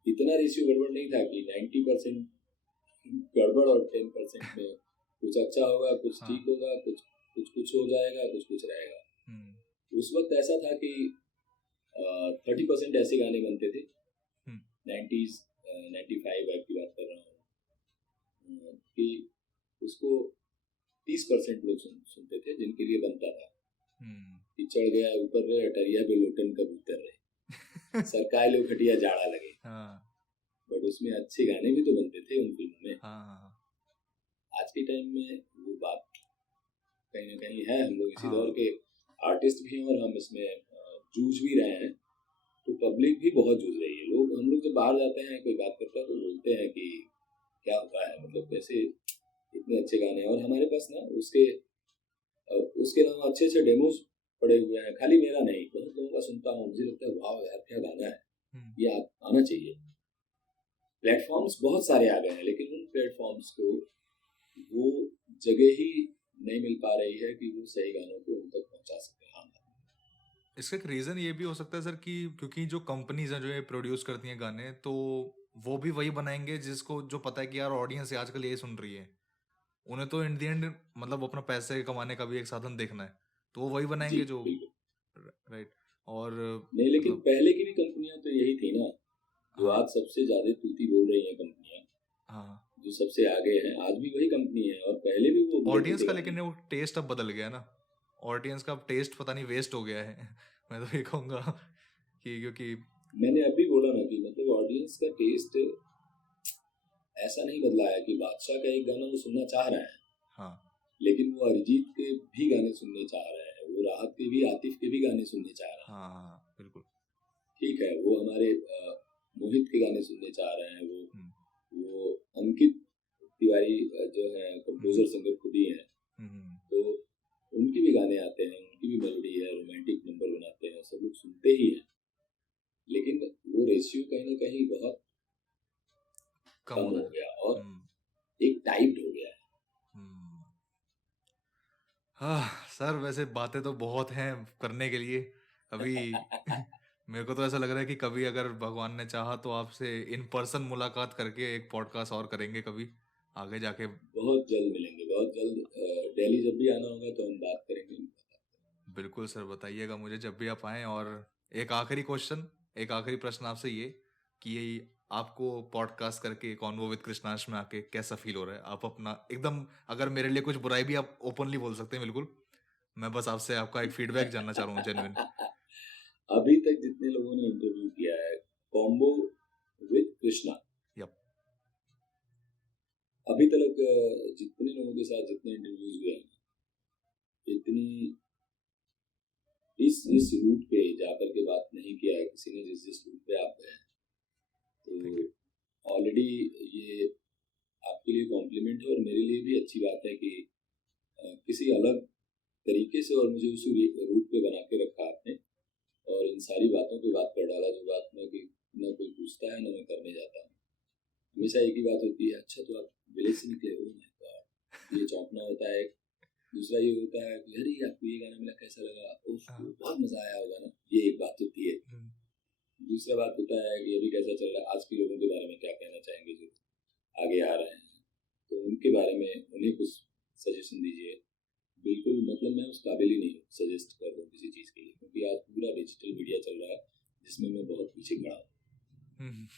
इतना रेशियो गड़बड़ नहीं था कि 90% गड़बड़ और 10% में कुछ अच्छा होगा, कुछ ठीक होगा, कुछ हो जाएगा, कुछ रहेगा। उस वक्त ऐसा था कि 30% ऐसे गाने बनते थे, 90s 95 वाइब की बात कर रहा हूँ, कि उसको 30% लोग सुनते थे जिनके लिए बनता था कि चढ़ गया ऊपर रे अटरिया पे लोटन कबूतर रहे, सरकाए लो खटिया जाड़ा लगे। बट उसमें अच्छे गाने भी तो बनते थे उन फिल्मों में। आज के टाइम में वो बात कहीं ना कहीं है, हम लोग इसी दौर के आर्टिस्ट भी हैं और हम इसमें जूझ भी रहे हैं, तो पब्लिक भी बहुत जूझ रही है। लोग, हम लोग जब बाहर जाते हैं कोई बात करता है तो बोलते हैं कि क्या होता है, मतलब कैसे इतने अच्छे गाने हैं, और हमारे पास ना उसके अलावा अच्छे अच्छे डेमोज पड़े हुए हैं, खाली मेरा नहीं, बहुत लोगों का सुनता हूँ, मुझे लगता है वाह यार क्या गाना है, ये आना चाहिए। प्लेटफॉर्म्स बहुत सारे आ गए हैं, लेकिन उन प्लेटफॉर्म्स को वो जगह ही नहीं मिल पा रही है कि वो सही गानों को उन तक पहुंचा सके। इसका एक रीज़न ये भी हो सकता है सर कि क्योंकि जो कंपनीज हैं जो ये प्रोड्यूस करती हैं गाने, तो वो भी वही बनाएंगे जिसको जो पता है कि यार ऑडियंस आजकल यही सुन रही है, उन्हें तो इन दी एंड मतलब अपना पैसे कमाने का भी एक साधन देखना है, तो वो वही बनाएंगे जो राइट। और नहीं, लेकिन पहले की भी कंपनियां तो यही थी ना, जो आज सबसे ज्यादा तूती बोल रही हैं कंपनियां, जो सबसे आगे हैं, आज भी वही कंपनी है, और पहले भी वो ऑडियंस का, लेकिन वो टेस्ट अब बदल गया ना, ऑडियंस का टेस्ट पता नहीं वेस्ट हो गया है। मैं तो ये कहूँगा कि क्योंकि मैंने अभी बोला ना कि मतलब ऑडियंस का टेस्ट ऐसा नहीं बदला है कि बादशाह का एक गाना वो सुनना चाह रहा है, लेकिन वो अरिजीत के भी गाने सुनने चाह रहा है, वो राहत के भी, आतिफ के भी गाने सुनने चाह रहा है। बिल्कुल ठीक है, वो हमारे मोहित के गाने सुनने चाह रहे हैं, वो अंकित तिवारी जो है कंपोजर सिंगर खुद ही हैं, तो उनके भी गाने आते हैं, उनकी भी मेलोडी है, रोमांटिक नंबर बनाते हैं, सब लोग सुनते ही हैं, लेकिन वो रेशियो कहीं ना कहीं बहुत कम हो गया और एक टाइप्ड हो गया है। सर वैसे बातें तो बहुत हैं करने के लिए अभी। मेरे को तो ऐसा लग रहा है कि कभी अगर भगवान ने चाहा तो आपसे इन पर्सन मुलाकात करके एक पॉडकास्ट और करेंगे कभी आगे जाके। बहुत जल्द मिलेंगे, बहुत जल्द। दिल्ली जब भी आना होगा तो हम बात करेंगे। बिल्कुल सर, बताइएगा मुझे जब भी आप आएँ। और एक आखिरी क्वेश्चन, एक आखिरी प्रश्न आपसे ये कि आपको पॉडकास्ट करके कॉन्वो विद कृष्णाश में आके कैसा फील हो रहा है? आप अपना एकदम, अगर मेरे लिए कुछ बुराई भी आप ओपनली बोल सकते हैं, बिल्कुल। मैं बस आपसे आपका एक फीडबैक जानना चाह रहा हूँ, जेन्युइन। अभी तक जितने लोगों ने इंटरव्यू किया है कॉम्बो विद कृष्णा, अभी तक जितने लोगों के साथ जितने इंटरव्यूज हुए हैं, इतनी इस रूट पे जाकर के बात नहीं किया है किसी ने, जिस रूट पे आप गए, तो ऑलरेडी ये आपके लिए कॉम्प्लीमेंट है और मेरे लिए भी अच्छी बात है कि किसी अलग तरीके से और मुझे उसी रूट पे बना के रखा आपने, और इन सारी बातों पे बात कर डाला, जो बात में कि ना कोई पूछता है ना मैं करने जाता हूँ। हमेशा एक ही बात होती है, अच्छा तो आप विलेज से निकले हो? ये चौंकना होता है। दूसरा ये होता है कि अरे आपको ये गाना मिला, कैसा लगा, बहुत मजा आया होगा ना, ये एक बात होती है। दूसरा बात होता है कि अभी कैसा चल रहा है, आज के लोगों के बारे में क्या कहना चाहेंगे जो आगे आ रहे हैं, तो उनके बारे में उन्हें कुछ सजेशन दीजिए। बिल्कुल, मतलब मैं उस काबिल ही नहीं सजेस्ट कर दूँ किसी चीज़ के लिए, क्योंकि आज पूरा डिजिटल मीडिया चल रहा है जिसमें मैं बहुत पीछे खड़ा हूँ।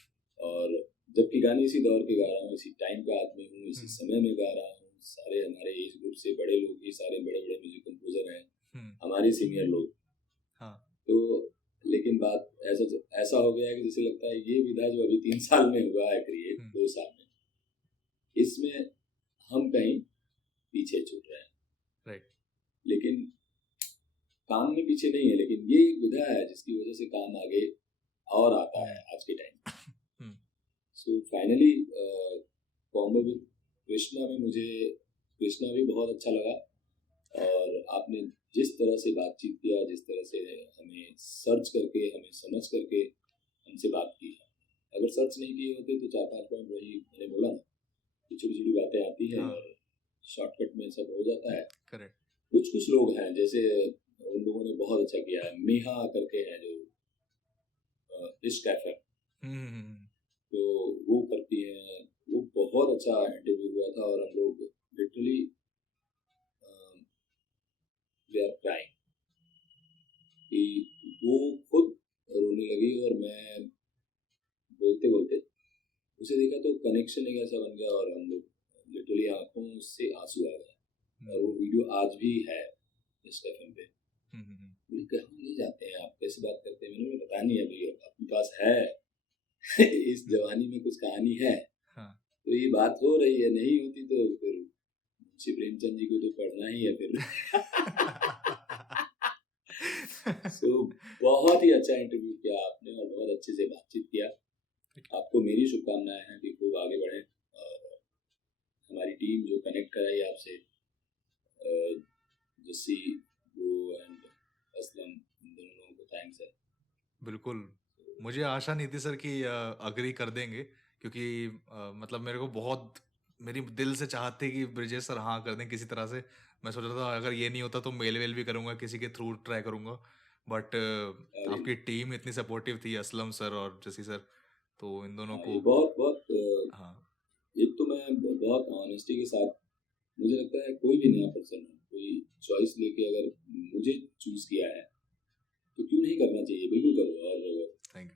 और जबकि गाने इसी दौर के गा रहा हूँ, इसी टाइम का आदमी हूँ, इसी समय में गा रहा हूँ। सारे हमारे एज ग्रुप से बड़े लोग ही सारे बड़े बड़े म्यूजिक कंपोजर हैं, हमारे सीनियर लोग। तो लेकिन बात ऐसा हो गया है कि जैसे लगता है ये विधा जो अभी 3 साल में हुआ है क्रिएट, 2 साल में, इसमें हम कहीं पीछे छूट रहे हैं। राइट। लेकिन काम में पीछे नहीं है, लेकिन ये एक विधा है जिसकी वजह से काम आगे और आता है आज के time. So finally combo with Krishna में मुझे कृष्णा भी बहुत अच्छा लगा, और आपने जिस तरह से बातचीत किया, जिस तरह से हमें सर्च करके, हमें समझ करके हमसे बात की है, अगर सर्च नहीं किए होते तो 4-5 पॉइंट वही मैंने बोला ना, छोटी छोटी बातें आती हैं और शॉर्टकट में सब हो जाता है। करेक्ट। कुछ लोग हैं, जैसे उन लोगों ने बहुत अच्छा किया है, मेहा करके है जो इश्क एफएम, तो वो करती हैं, वो बहुत अच्छा इंटरव्यू हुआ था, और हम लोग लिटरली वी आर क्राइंग कि वो खुद रोने लगी, और मैं बोलते बोलते उसे देखा तो कनेक्शन एक ऐसा बन गया, और हम लोग लिटरली आंखों से आंसू आ गए। और वो वीडियो आज भी है इस एफएम पे। कहाँ ले जाते हैं आप, कैसे बात करते हैं, मैंने पता नहीं है, अभी आपके पास है इस जवानी में कुछ कहानी है। तो ये बात हो रही है, नहीं होती तो फिर मुंशी प्रेमचंद जी को तो पढ़ना ही है फिर। सो बहुत ही अच्छा इंटरव्यू किया आपने, और बहुत अच्छे से बातचीत किया। आपको मेरी शुभकामनाएं हैं कि खूब आगे बढ़े, और हमारी टीम जो कनेक्ट कराई आपसे, जस्सी, ब्रो एंड असलम, इन दोनों लोगों को थैंक्स है। बिल्कुल, मुझे आशा नहीं थी सर कि अग्री कर देंगे, क्योंकि मतलब मेरे को बहुत, मेरी दिल से चाहत थी कि ब्रिजेश सर हाँ कर दें किसी तरह से। मैं सोच रहा था अगर ये नहीं होता तो मेल वेल भी करूँगा, किसी के थ्रू ट्राई करूँगा, बट आपकी टीम इतनी सपोर्टिव थी, असलम सर और जसी सर, तो इन दोनों को बहुत हाँ, एक तो मैं बहुत ऑनेस्टी के साथ, मुझे लगता है कोई भी नया पर्सन हो, कोई चॉइस लेके अगर मुझे चूज किया है तो क्यों नहीं करना चाहिए, बिल्कुल करो। और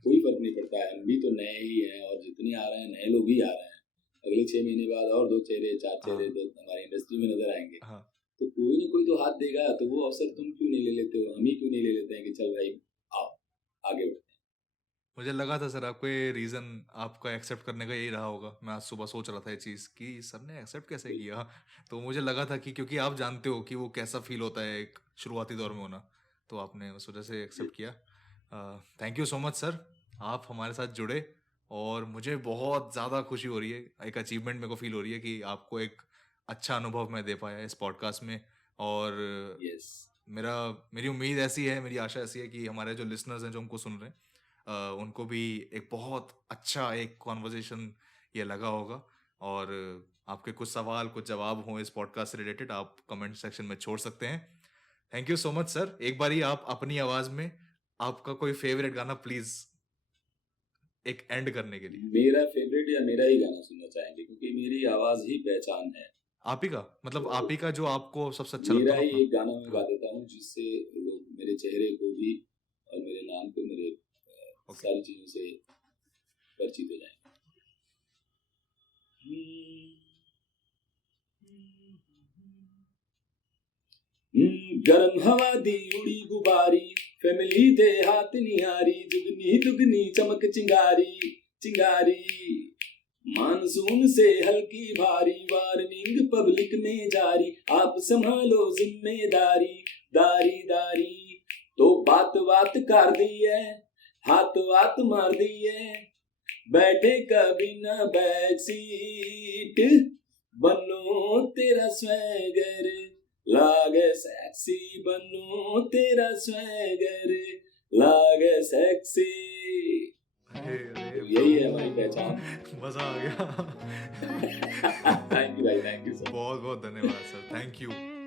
कोई फर्क नहीं पड़ता है, हम भी तो नए ही हैं, और जितने आ रहे हैं नए लोग ही आ रहे हैं। अगले 6 महीने बाद और 2 चेहरे 4 चेहरे तो हमारी इंडस्ट्री में नजर आएंगे। तो कोई ना कोई तो हाथ देगा, तो वो अवसर तुम क्यों नहीं ले लेते हो, हम ही क्यों नहीं ले लेते हैं कि चल भाई आओ आगे बढ़ते हैं। मुझे लगा था सर आपको ये रीज़न आपका एक्सेप्ट करने का यही रहा होगा। मैं आज सुबह सोच रहा था ये चीज़ कि सर ने एक्सेप्ट कैसे किया, तो मुझे लगा था कि क्योंकि आप जानते हो कि वो कैसा फील होता है एक शुरुआती दौर में होना, तो आपने उस वजह से एक्सेप्ट किया। Thank you so much sir, आप हमारे साथ जुड़े, और मुझे बहुत ज़्यादा खुशी हो रही है, एक अचीवमेंट मेरे को फील हो रही है कि आपको एक अच्छा अनुभव मैं दे पाया इस पॉडकास्ट में। और मेरी उम्मीद ऐसी है, मेरी आशा ऐसी है कि हमारे जो लिसनर्स हैं जो हमको सुन रहे हैं, उनको भी एक बहुत अच्छा एक कॉन्वर्जेशन ये लगा होगा। और आपके कुछ सवाल कुछ जवाब हों इस पॉडकास्ट से रिलेटेड, आप कमेंट सेक्शन में छोड़ सकते हैं। Thank you so much sir. एक बार ही आप अपनी आवाज में आपका कोई फेवरेट गाना प्लीज एक एंड करने के लिए। मेरा फेवरेट या मेरा ही गाना सुनना चाहेंगे, क्योंकि मेरी आवाज ही पहचान है। आप ही का मतलब तो आप ही का जो आपको सबसे अच्छा मेरा लगता है। मेरा ही एक गाना मैं गा देता हूँ जिससे लोग मेरे चेहरे को भी और मेरे नाम को, मेरे सारी चीजों से परिचित हो जाएंगे। गरम हवा दी उड़ी गुबारी, फैमिली दे हाथ निहारी, दुगनी दुगनी चमक चिंगारी चिंगारी, मानसून से हल्की भारी, वार्निंग पब्लिक में जारी, आप संभालो जिम्मेदारी दारी दारी। तो बात बात कर दी है, हाथ वात मार दी है, बैठे कभी ना बैक सीट, बनो तेरा स्वैगर, लागे सेक्सी, बनो तेरा स्वैगर, लागे सेक्सी। यही है भाई। हमारी पहचान। मजा आ गया। थैंक यू भाई, थैंक यू सर। बहुत बहुत धन्यवाद सर, थैंक यू।